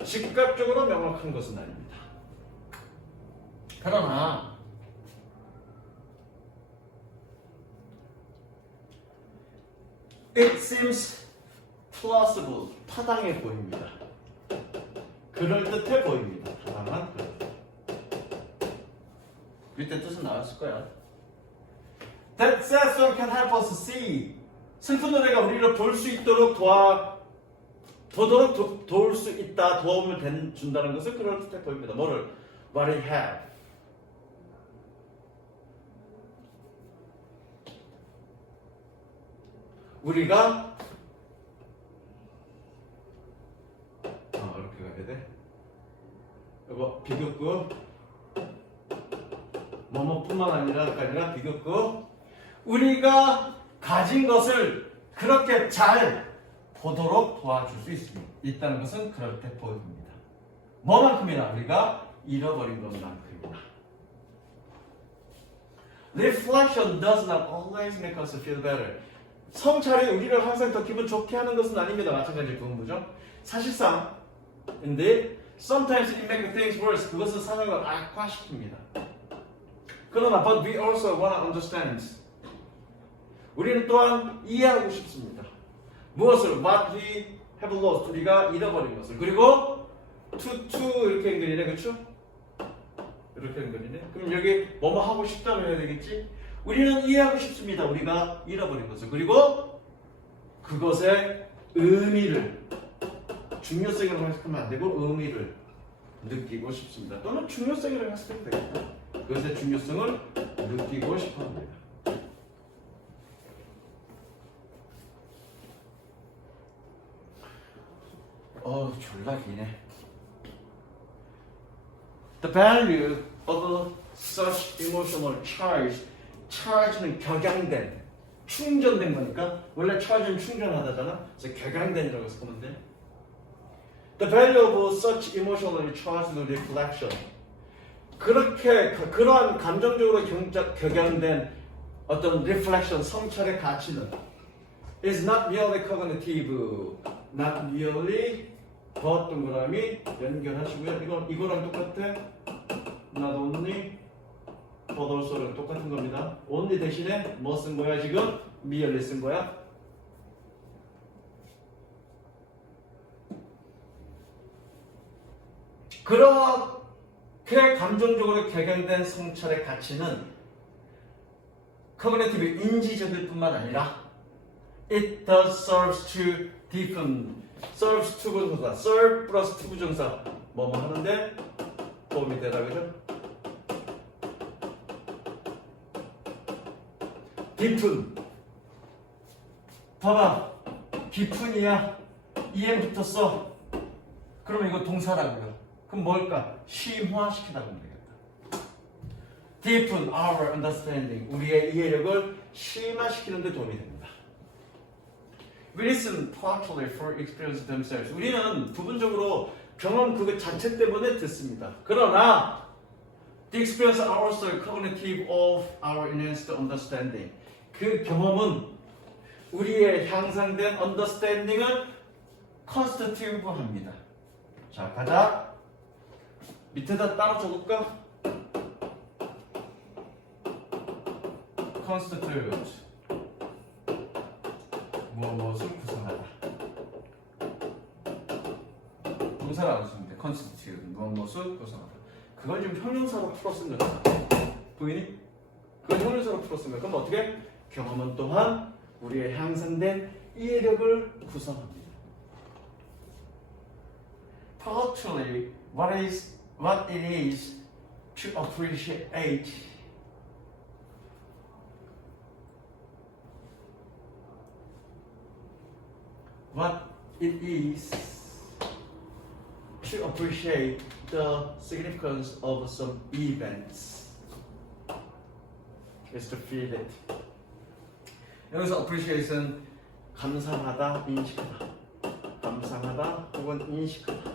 즉각적으로 명확한 것은 아닙니다. 그러나 it seems plausible. 타당해 보입니다. 그럴듯해 보입니다. 타당한 그럴듯. 밑에 뜻은 나왔을 거야. That sad song can help us see. 슬픈 노래가 우리를 볼 수 있도록 도울 수 있다, 도움을 준다는 것은 그럴듯해 보입니다. 뭐를? What it have. 우리가 이렇게 가야 돼. 이거 비교급 뭐뭐뿐만 아니라 비교급 우리가 가진 것을 그렇게 잘 보도록 도와줄 수 있다는 것은 그럴 때 보여줍니다. 뭐만큼이나 우리가 잃어버린 것만큼이나. Reflection does not always make us feel better. 성찰이 우리를 항상 더 기분 좋게 하는 것은 아닙니다. 마찬가지 부분이죠. 사실상 근데 sometimes it makes things worse. 그것은 상황을 악화시킵니다. 그러나 but we also want to understand. 우리는 또한 이해하고 싶습니다. 무엇을? What we have lost. 우리가 잃어버린 것을. 그리고 to 이렇게 연결이네. 그렇죠? 이렇게 연결이네. 그럼 여기 뭐뭐 하고 싶다고 해야 되겠지? 우리는 이해하고 싶습니다. 우리가 잃어버린 것을. 그리고 그것의 의미를 중요성이라고 해석하면 안 되고 의미를 느끼고 싶습니다. 또는 중요성이라고 해석하면 되겠다. 그것의 중요성을 느끼고 싶어 합니다. 졸라 기네. The value of such emotional charge. charge는 격양된, 충전된 거니까 원래 charge는 충전하다잖아. 그래서 격양된이라고 해석하면 돼. The value of such emotionally charged reflection. 그렇게 그러한 감정적으로 격양된 어떤 reflection 성찰의 가치는 is not merely cognitive, not merely but 동그라미 연결하시고요. 이거랑 똑같아. not only but also랑 똑같은 겁니다. only 대신에 뭐 쓴 거야 지금? merely 쓴 거야. 그렇게 감정적으로 격양된 성찰의 가치는 cognitive 인지적일 뿐만 아니라 it does serves to deepen. serves to 부정사, serve 플러스 to 부정사 뭐뭐 하는데 도움이 되다. 그죠? deepen. 봐봐, 깊은이야. EM 붙었어. 그러면 이거 동사라고요. 그럼 뭘까? 심화시키다 보면 되겠다. Deepen our understanding. 우리의 이해력을 심화시키는 데 도움이 됩니다. We listen partially for experience themselves. 우리는 부분적으로 경험 그것 자체 때문에 듣습니다. 그러나 the experience are also cognitive of our enhanced understanding. 그 경험은 우리의 향상된 understanding을 constitute 합니다. 자, 가자. 밑에다 따로 적을까? constitute 무엇을 구성하다. 동사라고 쓰면 돼. constitute 무엇을 구성하다. 그걸 지금 형용사로 풀어 쓴 거잖아. 보이니? 그걸 형용사로 풀어 쓴 거야. 그럼 어떻게? 경험은 또한 우리의 향상된 이해력을 구성합니다. Partially, what it is to appreciate. What it is to appreciate the significance of some events is to feel it. 여기서 appreciate은 감상하다, 인식하다. 감상하다 혹은 인식하다.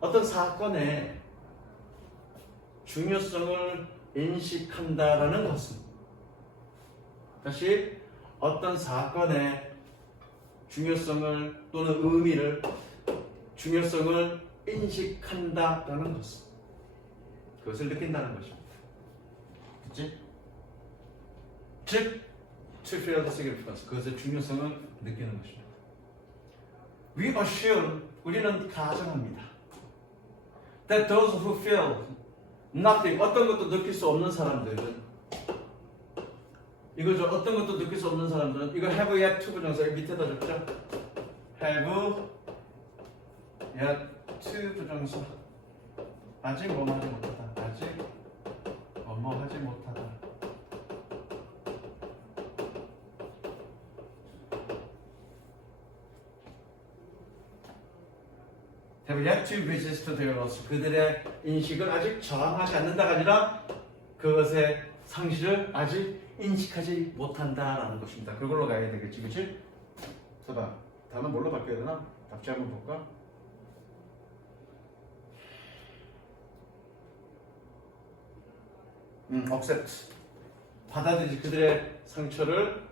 어떤 사건의 중요성을 인식한다라는 것은 다시 어떤 사건의 중요성을 또는 의미를 중요성을 인식한다라는 것은 그것을 느낀다는 것입니다. 그치? 즉, to feel the significance 그것의 중요성을 느끼는 것입니다. We assume 우리는 가정합니다. That those who feel nothing 어떤 것도 느낄 수 없는 사람들은 이거죠. 어떤 것도 느낄 수 없는 사람들은 이거 have yet to 부정사 밑에다 줬죠. have yet to 부정사 아직 뭐뭐 하지 못하다. 아직 뭐뭐 하지 못하다. have yet to resist their loss 그들의 인식을 아직 저항하지 않는다가 아니라 그것의 상실을 아직 인식하지 못한다라는 것입니다. 그걸로 가야 되겠지, 그치? 봐봐, 다음은 뭘로 바뀌어야 되나? 답지 한번 볼까? accept. 받아들이지. 그들의 상실을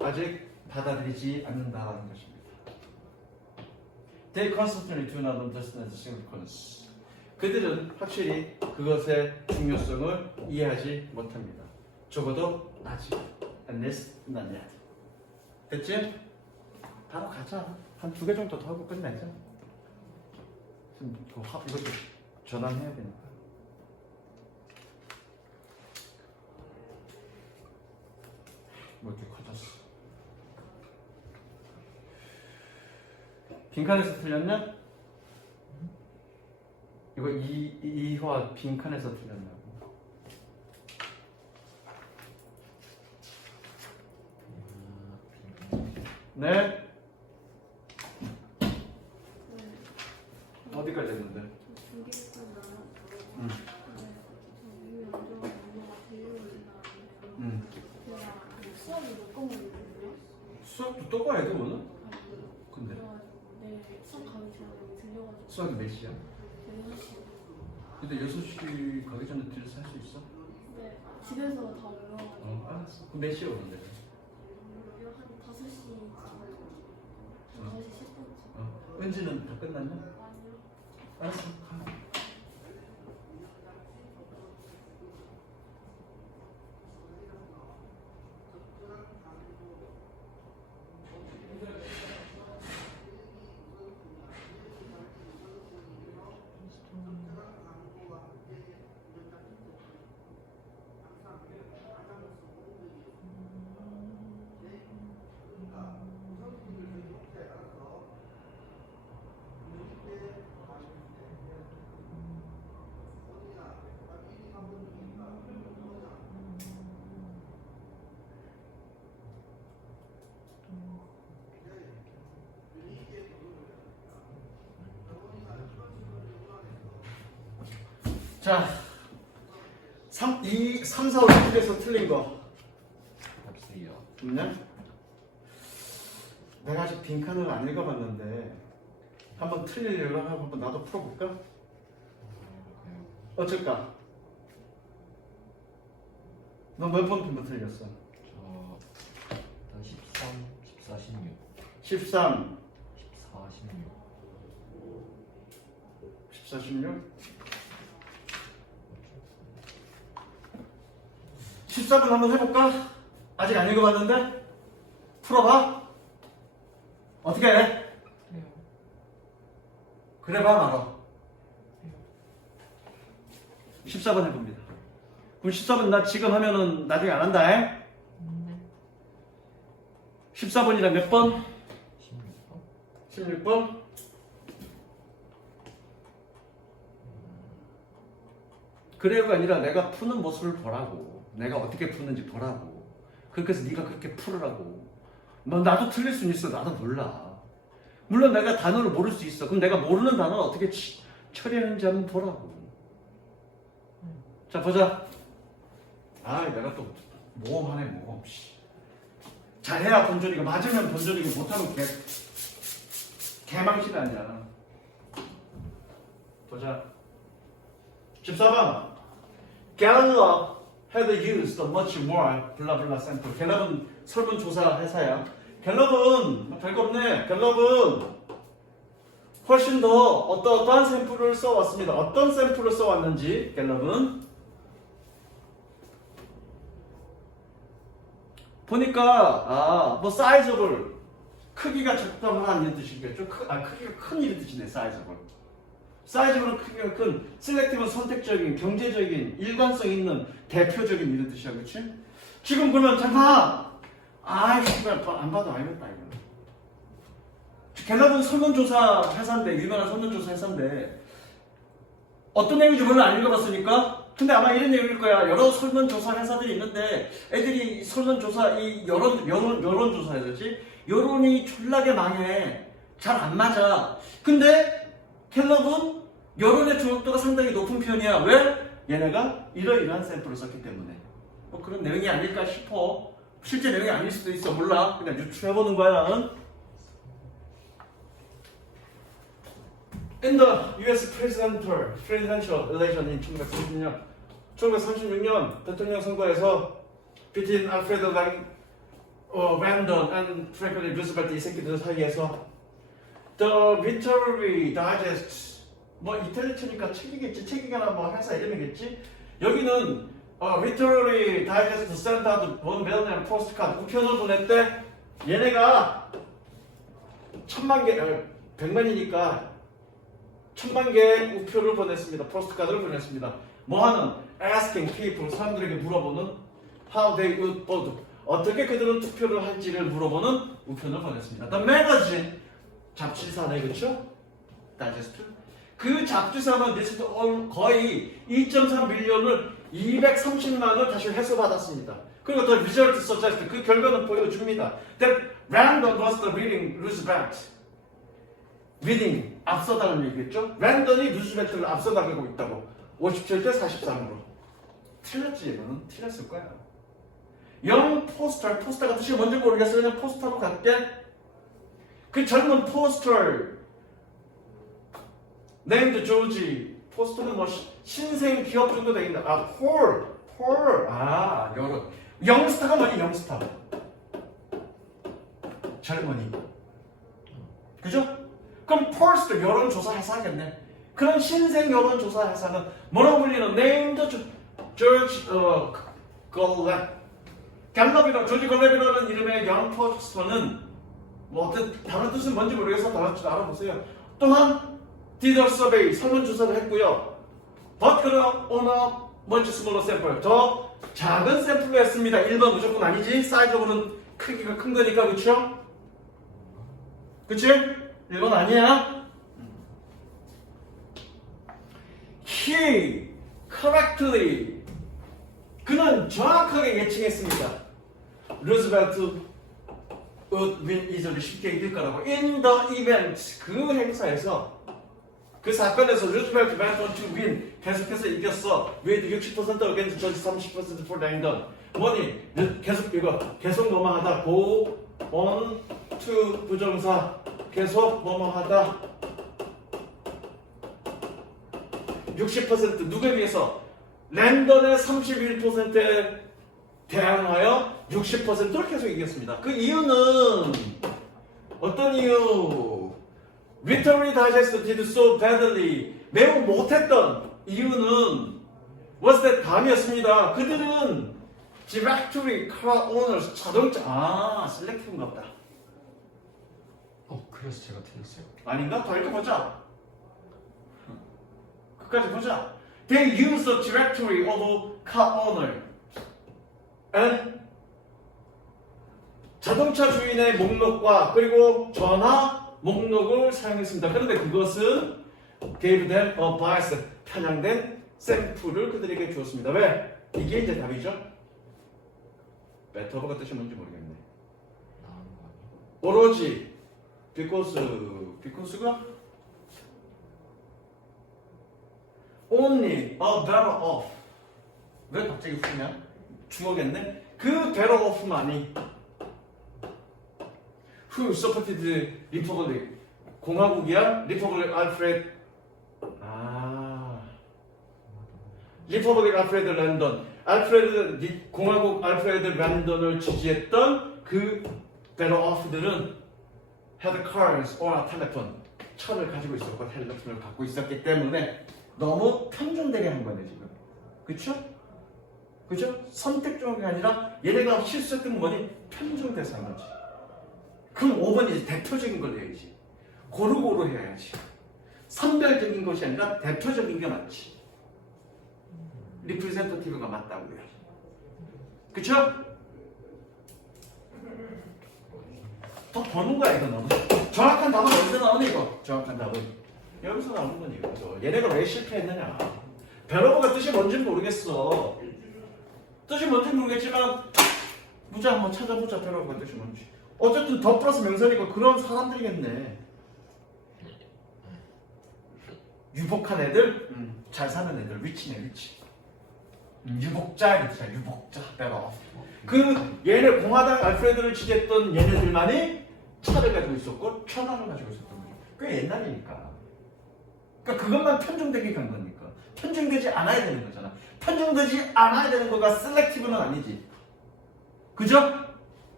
아직 받아들이지 않는다라는 것입니다. They constantly do not understand the significance. 그들은 확실히 그것의 중요성을 이해하지 못합니다. 적어도 아직. At least not yet. 됐지? 바로 가자. 한 2개 정도 더 하고 끝내자. 이것도 전환해야 되니까. 뭐 이렇게 커졌어. 빈칸에서 틀렸냐? 이거 이화 빈칸에서 틀렸냐고. 네? 어디까지 했는데? 수학도 또 가야 돼 오늘? 근데 수학이 몇 시야? 근데 6시 가기 전에 들어서 할 수 있어? 네, 집에서 다 올라가지고. 알았어. 그럼 몇 시에 오는데? 한 5시 10분. 은지는 다 끝났냐? 아니요. 알았어. 가. 자, 3, 4, 5, 6에서 틀린 거 없어요. 없냐? 내가 아직 빈칸을 안 읽어봤는데 한번 틀리려고 하고 한번 나도 풀어볼까? 어쩔까? 너 몇 번 틀렸어? 저 13, 14, 16, 13, 14, 16. 14, 16? 14분 한번 해볼까? 아직 안 읽어봤는데? 풀어봐? 어떻게 해? 그래요. 그래 봐 말아. 14번 해봅니다. 그럼 14번 나 지금 하면은 나중에 안 한다 해? 14번이랑 몇 번? 16번? 16번? 그래요가 아니라 내가 푸는 모습을 보라고. 내가 어떻게 푸는지 보라고. 그래서 네가 그렇게 풀으라고. 뭐 나도 틀릴 수는 있어. 나도 몰라. 물론 내가 단어를 모를 수 있어. 그럼 내가 모르는 단어를 어떻게 처리하는지 한번 보라고. 자 보자. 아 내가 또 모험하네 모험. 잘해야 본전이고 맞으면 본전이고 못하면 개망신 아니야. 보자. 14번. Gallup had used much more 블라블라 샘플. 갤럽은 설문조사 회사야. 갤럽은 별거 없네. 갤럽은 훨씬 더 어떠한 샘플을 써왔습니다. 어떤 샘플을 써왔는지 갤럽은 보니까 뭐 사이즈able 크기가 적당한 뜻이겠죠. 크기가 큰 이런 뜻이네. 사이즈able 크기가 큰, 셀렉티브는 선택적인, 경제적인, 일관성 있는, 대표적인 이런 뜻이야, 그렇지? 지금 그러면 잠깐, 안 봐도 알겠다 이거. 갤럽은 설문조사 회사인데, 유명한 설문조사 회사인데 어떤 내용인지 별로 안 읽어봤으니까. 근데 아마 이런 내용일 거야. 여러 설문조사 회사들이 있는데 애들이 설문조사 이 여론조사 해야지. 여론이 졸라게 망해. 잘 안 맞아. 근데 갤럽은 여론의 중요도가 상당히 높은 편이야. 왜? 얘네가 이러이러한 샘플을 썼기 때문에 뭐 그런 내용이 아닐까 싶어. 실제 내용이 아닐 수도 있어. 몰라. 그냥 유추해보는 거야. 응? In the U.S. presidential election in 1936년 대통령 선거에서 between Alfred Landon and Franklin Roosevelt 이 새끼들 사이에서 The Literary Digest 뭐 이탈리아니까 책이겠지. 책이거나 뭐 회사 이름이겠지. 여기는 Literary Digest sent out 1,000,000 포스트카드 우편을 보냈대. 얘네가 1,000,000개 100만이니까 1,000,000개 우표를 보냈습니다. 포스트카드를 보냈습니다. 뭐하는? Asking people 사람들에게 물어보는 how they would vote 어떻게 그들은 투표를 할지를 물어보는 우편을 보냈습니다. The magazine 잡지사네 그렇죠? 다이제스트 그 잡지사는 리스트 거의 2.3 밀리언을 230만을 다시 회수받았습니다. 그리고 the result suggest 그 결과는 보여줍니다. That Randon was the leading Roosevelt. 리딩 앞서다는 얘기겠죠? 랜던이 루즈벨트를 앞서나가고 있다고 57대 43으로 틀렸지. 얘는 틀렸을 거야. 영 포스터가 뜻이 뭔지 모르겠어. 그냥 포스터로 갈게. 그 젊은 포스터 네임드 조지 포스터는 뭐 신생 기업 정도 되겠다. 폴 여러 영스타가 뭐니? 영스타 젊은이 그죠? 그럼 폴스터 여론조사 회사겠네. 그런 신생 여론조사 회사는 뭐라고 불리는? 네임드 조지 갤럽이라는 조지 갤럽이라는 이름의 영 포스터는 뭐 어떤 다른 뜻은 뭔지 모르겠어. 다른 뜻 알아보세요. 또한 디더 서베이 설문조사를 했고요. But on a much smaller sample 더 작은 샘플로 했습니다. 1번 무조건 아니지. 사이즈적으로는 크기가 큰 거니까 그렇죠? 그치? 1번 아니야. He correctly 그는 정확하게 예측했습니다. 루즈벨트 would win easily 쉽게 이길 거라고. In the event 그 행사에서 그 사건에서 루즈벨트 went on to win 계속해서 이겼어. with 60% against 30% for Langdon. 뭐니? 계속 뭐뭐하다. go on to 부정사 계속 뭐뭐하다. 60% 누구에 비해서? 랜던의 31%에 대항하여 60%를 계속 이겼습니다. 그 이유는 어떤 이유? Literary Digest did so badly 매우 못했던 이유는 was that 다음이었습니다. 그들은 Directory Car Owners 자동차 셀렉티브인가 보다. 그래서 제가 틀렸어요. 아닌가? 더 읽어보자. 끝까지 보자. They use the directory of car owner and 자동차 주인의 목록과 그리고 전화 목록을 사용했습니다. 그런데 그것은 gave them a bias 편향된 샘플을 그들에게 주었습니다. 왜? 이게 이제 답이죠. better가 뜻이 뭔지 모르겠네. 나은 거 아니에요? 오로지 because가 only a better off. 왜 갑자기 후냐? 주어겠네. 그 better off만이 who supported Republic 공화국이야? Republic Alfred Republic Alfred Landon 공화국 알프레드 랜던을 지지했던 그 better off들은 had cars or a telephone 차를 가지고 있었고 텔레폰을 갖고 있었기 때문에 너무 편중되게 한 거네 지금. 그쵸? 그죠? 선택적인 게 아니라 얘네가 실수했던 건 뭐니? 편중돼서 한 거지. 그럼 5번이 이제 대표적인 걸 해야지. 고루고루 해야지. 선별적인 것이 아니라 대표적인 게 맞지. 리프레젠터티브가 맞다고요. 그쵸? 더 보는 거야 이거 너무. 정확한 답은 어디서 나오니 이거? 정확한 답은 여기서 나오는 거니 이거죠. 얘네가 왜 실패했느냐? 베러버가 뜻이 뭔지는 모르겠어. 뜻이 뭔지 모르겠지만 보자 한번 찾아보자. 베러버가 뜻이 뭔지. 어쨌든 더 플러스 명사니까 그런 사람들이겠네. 유복한 애들, 잘 사는 애들, 위치네 위치. 유복자 이렇게 자 유복자 better. 그 얘네 공화당 알프레드를 지지했던 얘네들만이 차를 가지고 있었고 천안을 가지고 있었던 거죠. 꽤 옛날이니까. 그러니까 그것만 편중되게 간 거니까. 편중되지 않아야 되는 거잖아. 편중되지 않아야 되는 거가 셀렉티브는 아니지. 그죠?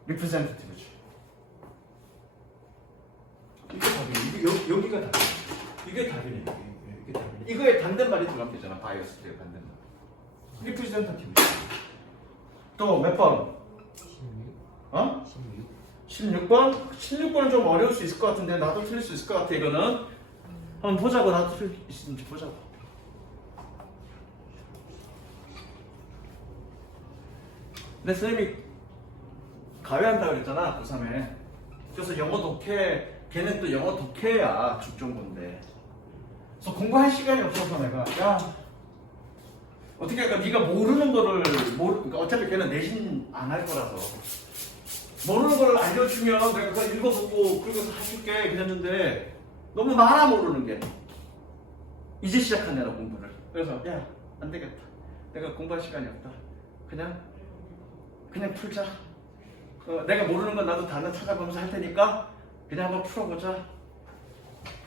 리프레젠테티브죠. 이게 답이네. 이게 여기가 답이네. 이게 답이네. 이게 답이네. 이거에 반대말이 들어가면 되잖아. 바이어스의 반대말. 리프레젠테티브. 또 몇 번? 16? 어? 16? 16번? 16번은 좀 어려울 수 있을 것 같은데 나도 틀릴 수 있을 것 같아 이거는. 한번 보자고. 나도 틀릴 수 있는지 보자고. 근데 선생님이 가외한다고 그랬잖아 고3에. 그래서 영어 독해, 걔는 또 영어 독해야 중점고인데. 그래서 공부할 시간이 없어서 내가 야 어떻게 할까? 네가 모르는 거를 그러니까 어차피 걔는 내신 안 할 거라서 모르는 거를 알려주면 내가 그냥 읽어보고 그리고서 해줄게 그랬는데 너무 많아 모르는 게. 이제 시작한 애라 공부를. 그래서 야 안 되겠다. 내가 공부할 시간이 없다. 그냥 풀자. 내가 모르는 건 나도 단어 찾아보면서 할 테니까 그냥 한번 풀어보자.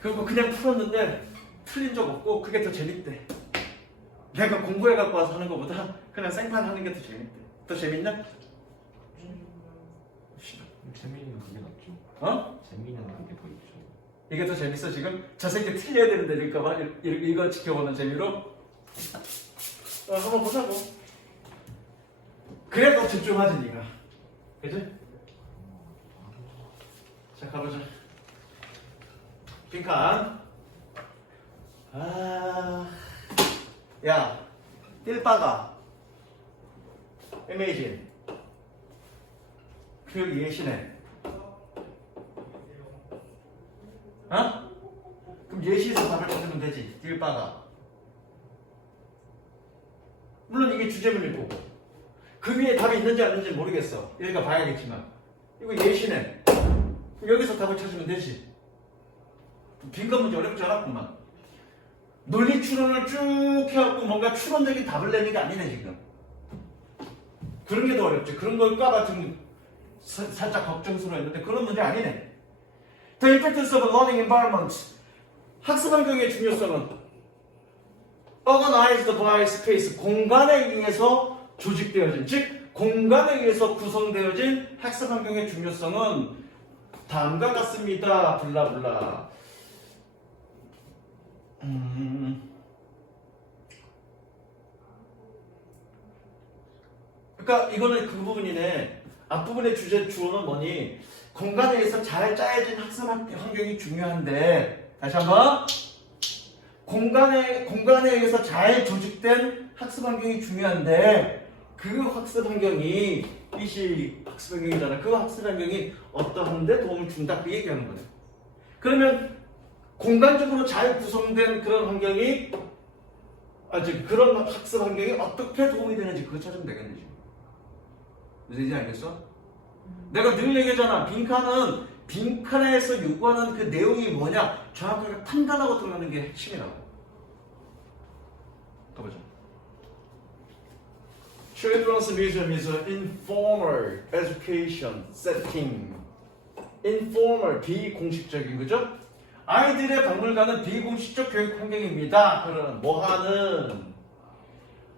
그리고 그냥 풀었는데 틀린 적 없고 그게 더 재밌대. 내가 공부해 갖고 와서 하는 것보다 그냥 생판 하는 게 더 재밌대. 더 재밌냐? 재미있는 그게 낫죠. 어? 재미있는 그게 더 있죠. 이게 더 재밌어 지금? 저 새끼 틀려야 되는데 이럴까봐 이거 지켜보는 재미로? 한번 보자고. 그래 더 집중하지 니가. 그치? 자 가보자. 빈칸. 야 띨빠가 Imagine 교육 예시네. 어? 그럼 예시에서 답을 찾으면 되지. 띨빠가. 물론 이게 주제문일 거고 그 위에 답이 있는지 안 있는지 모르겠어. 여기가 봐야겠지만 이거 예시네. 그럼 여기서 답을 찾으면 되지. 빈칸 문제 어렵지 않았구만. 논리 추론을 쭉 해갖고 뭔가 추론적인 답을 내는 게 아니네 지금. 그런 게 더 어렵지. 그런 걸까봐 지금 살짝 걱정스러워했는데 그런 문제 아니네. The importance of a learning environment. 학습 환경의 중요성은 organized by space. 공간에 의해서 조직되어진, 즉 공간에 의해서 구성되어진 학습 환경의 중요성은 다음과 같습니다. 블라블라. 그러니까 이거는 그 부분이네. 앞부분의 주어는 뭐니? 공간에 의해서 잘 짜여진 학습 환경이 중요한데, 다시 한번 공간에 의해서 잘 조직된 학습 환경이 중요한데 그 학습 환경이 이시 학습 환경이잖아. 그 학습 환경이 어떠한데 도움을 준다 그 얘기하는 거네. 그러면 공간적으로 잘 구성된 그런 환경이 그런 학습 환경이 어떻게 도움이 되는지 그거 찾으면 되겠네 지금. 무슨 얘기인지 알겠어? 내가 늘 얘기하잖아. 빈칸에서 요구하는 그 내용이 뭐냐 정확하게 판단하고 들어가는 게 핵심이라고. 가보자. Children's Museum is an informal education setting. informal, 비공식적인 거죠? 아이들의 박물관은 비공식적 교육 환경입니다. 그런 뭐하는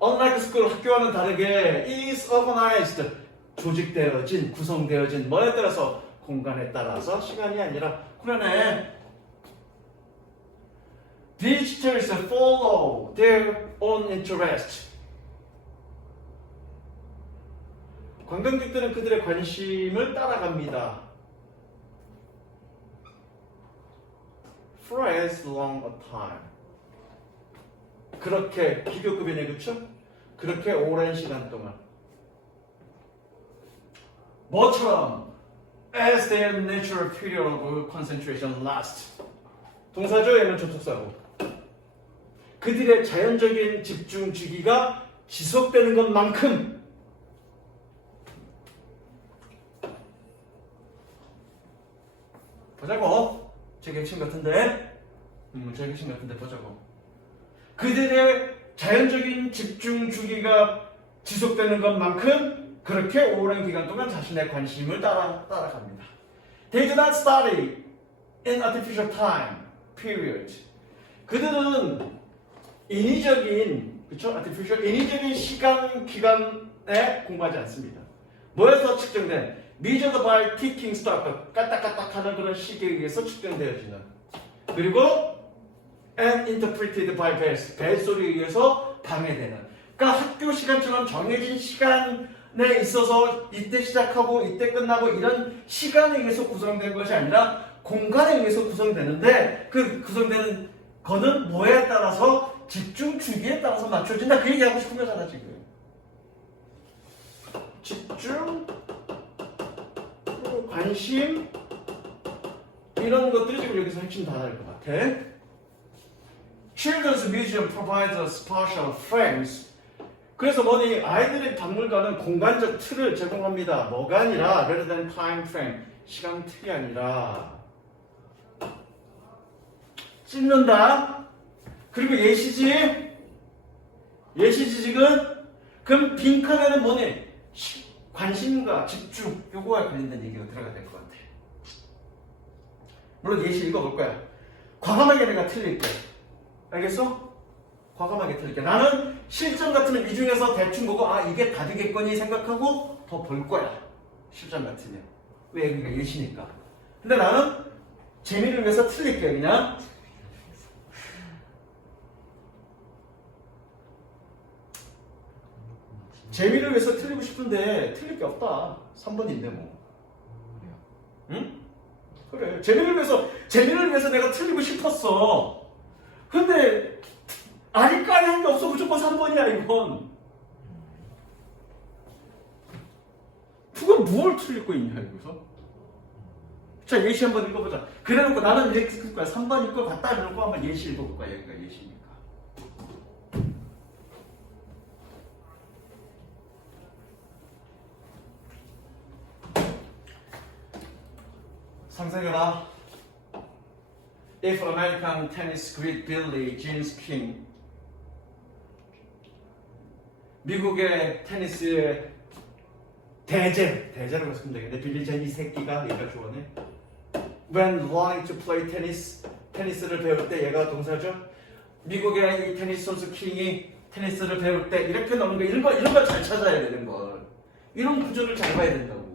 unlike school, 학교와는 다르게 is organized, 조직되어진, 구성되어진 뭐에 따라서 공간에 따라서 시간이 아니라 그러네. Visitors follow their own interest. 관광객들은 그들의 관심을 따라갑니다. For as long a time. 그렇게 비교급이네, 그쵸? 그렇게 오랜 시간 동안. 뭐처럼 as their natural period of concentration lasts. 동사죠, 얘는 접속사고. 그들의 자연적인 집중 주기가 지속되는 것만큼 보자고. 제 핵심 같은데? 제 핵심 같은데 보자고. 그들의 자연적인 집중 주기가 지속되는 것만큼 그렇게 오랜 기간 동안 자신의 관심을 따라갑니다. They do not study in artificial time period. 그들은 인위적인 그쵸? artificial 인위적인 시간 기간에 공부하지 않습니다. 뭐에서 측정된? measured by ticking clock 까딱까딱하는 그런 시계에 의해서 측정되어지는 그리고 and interpreted by bells 벨소리에 의해서 방해되는 그러니까 학교 시간처럼 정해진 시간에 있어서 이때 시작하고 이때 끝나고 이런 시간에 의해서 구성된 것이 아니라 공간에 의해서 구성되는데 그 구성되는 거는 뭐에 따라서 집중 주기에 따라서 맞춰진다 그 얘기하고 싶은 거잖아 지금 집중 관심 이런 것들이 지금 여기서 핵심 단어일 것 같아. Children's Museum provides a spatial frames. 그래서 뭐니 아이들의 박물관은 공간적 틀을 제공합니다. 뭐가 아니라 rather than time frame 시간 틀이 아니라 찢는다. 그리고 예시지 지금 그럼 빈칸에는 뭐니 관심과 집중 요거와 관련된 얘기가 들어가야 될 것 같아. 물론 예시 읽어볼 거야. 과감하게 내가 틀릴게. 알겠어? 과감하게 틀릴게. 나는 실전 같으면 이 중에서 대충 보고 아 이게 답이겠거니 생각하고 더 볼 거야. 실전 같으면. 왜? 그러니까 예시니까. 근데 나는 재미를 위해서 틀릴게 그냥. 재미를 위해서 틀리고 싶은데 틀릴 게 없다. 3번인데 뭐. 응? 그래. 재미를 위해서 내가 틀리고 싶었어. 근데 아니까리 한 게 없어. 무조건 3번이야 이건. 그건 뭘 틀릴 거 있냐 이거서? 자 예시 한번 읽어보자. 그래놓고 나는 이렇게 쓸 거야. 3번일 것 같다 이러고 한번 예시 읽어볼 거야. 여기가 예시니까. 상상해라. If American tennis great Billie Jean King 미국의 테니스의 대제라고 했으면 되겠네. 빌리 젠 이 새끼가 얘가 좋아하네. When learning to play tennis 테니스를 배울 때 얘가 동사죠. 미국의 이 테니스 선수 킹이 테니스를 배울 때 이렇게 나오는 거 이런 걸 잘 찾아야 되는 걸. 이런 구조를 잘 봐야 된다고.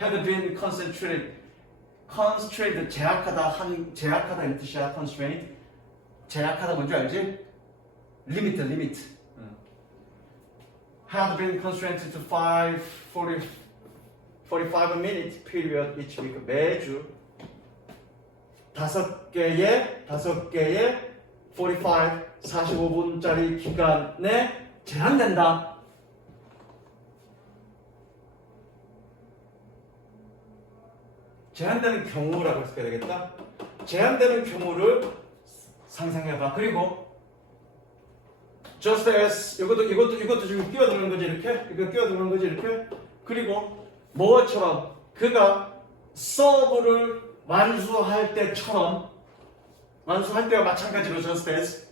Had been concentrated 제약하다 이 뜻이야. constraint 제약하다 뭔지 알지? limit had been constrained to 45 minute period each week 매주 5개의 45분짜리 기간에 제한된다. 제한되는 경우라고 해석해야 되겠다. 제한되는 경우를 상상해봐. 그리고 just as 이것도 지금 끼어드는 거지 이렇게. 이거 끼어드는 거지 이렇게. 그리고 뭐처럼 그가 서브를 완수할 때와 마찬가지로 just as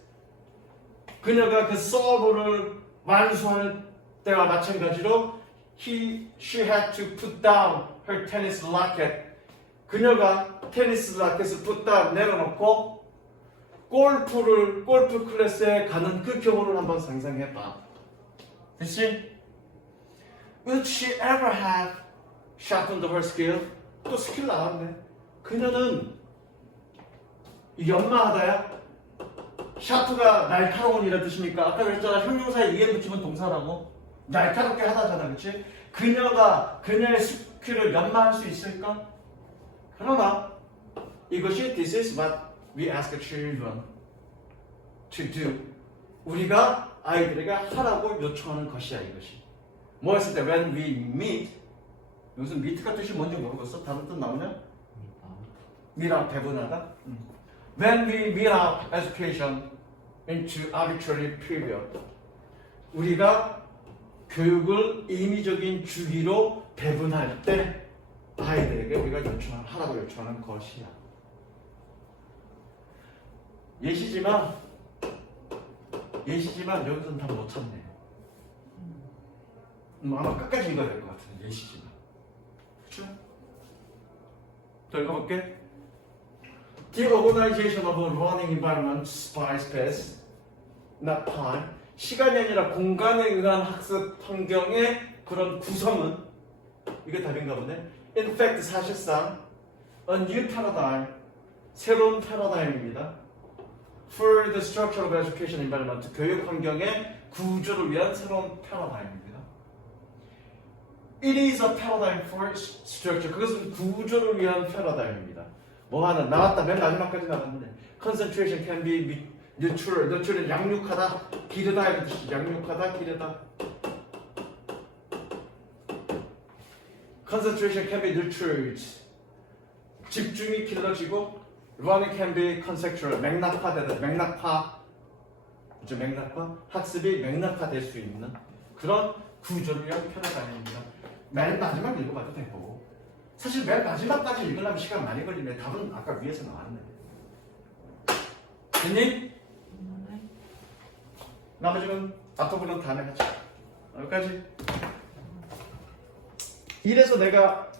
그녀가 그 서브를 완수할 때와 마찬가지로 she had to put down her tennis racket. 그녀가 테니스 라켓을 붓다 내려놓고 골프 클래스에 가는 그 경우를 한번 상상해봐. 됐지? Would she ever have sharpened her skill? 또 스킬 나왔네. 그녀는 연마하다야? 샤프가 날카로운 이란 뜻입니까? 아까 그랬잖아. 형용사에 이에 붙이면 동사라고. 날카롭게 하다잖아. 그치? 그녀의 스킬을 연마할 수 있을까? 그러나 이것이 this is what we ask children to do. 우리가 아이들에게 하라고 요청하는 것이야 이것이. 뭐 했을 때 when we meet 무슨 meet가 뜻이 뭔지 모르겠어. 다른 뜻 나오냐? meet 배분하다. When we meet our education into arbitrary period. 우리가 교육을 임의적인 주기로 배분할 때 아이들에게 우리가 하라고 요청하는 것이야. 예시지만 여기서는 다 못 찾네. 아마 끝까지 읽어야 될 것 같은 예시지만. 그쵸? 더 읽어볼게. The organization of a running environment by space, not time. 시간이 아니라 공간에 의한 학습 환경의 그런 구성은 이게 답인가 보네. In fact, 사실상 a new paradigm, 새로운 패러다임입니다. For the structure of education environment, 교육 환경의 구조를 위한 새로운 패러다임입니다. It is a paradigm for structure. 그것은 구조를 위한 패러다임입니다. 뭐 하나 나왔다. 맨 마지막까지 나왔는데 concentration can be neutral. neutral은 양육하다, 기르다 이런 뜻이죠. 양육하다, 기르다. concentration can be neutral. 집중이 길러지고 learning can be conceptual. 맥락화되다. 맥락화. 그죠? 맥락화. 학습이 맥락화될 수 있는 그런 구조를 위한 패러다임입니다. 맨 마지막 읽어봐도 되고 사실 맨 마지막까지 읽으려면 시간 많이 걸리네. 답은 아까 위에서 나왔네. 됐니? 나머지는 앞부분은 다음에 하자. 여기까지. 이래서 내가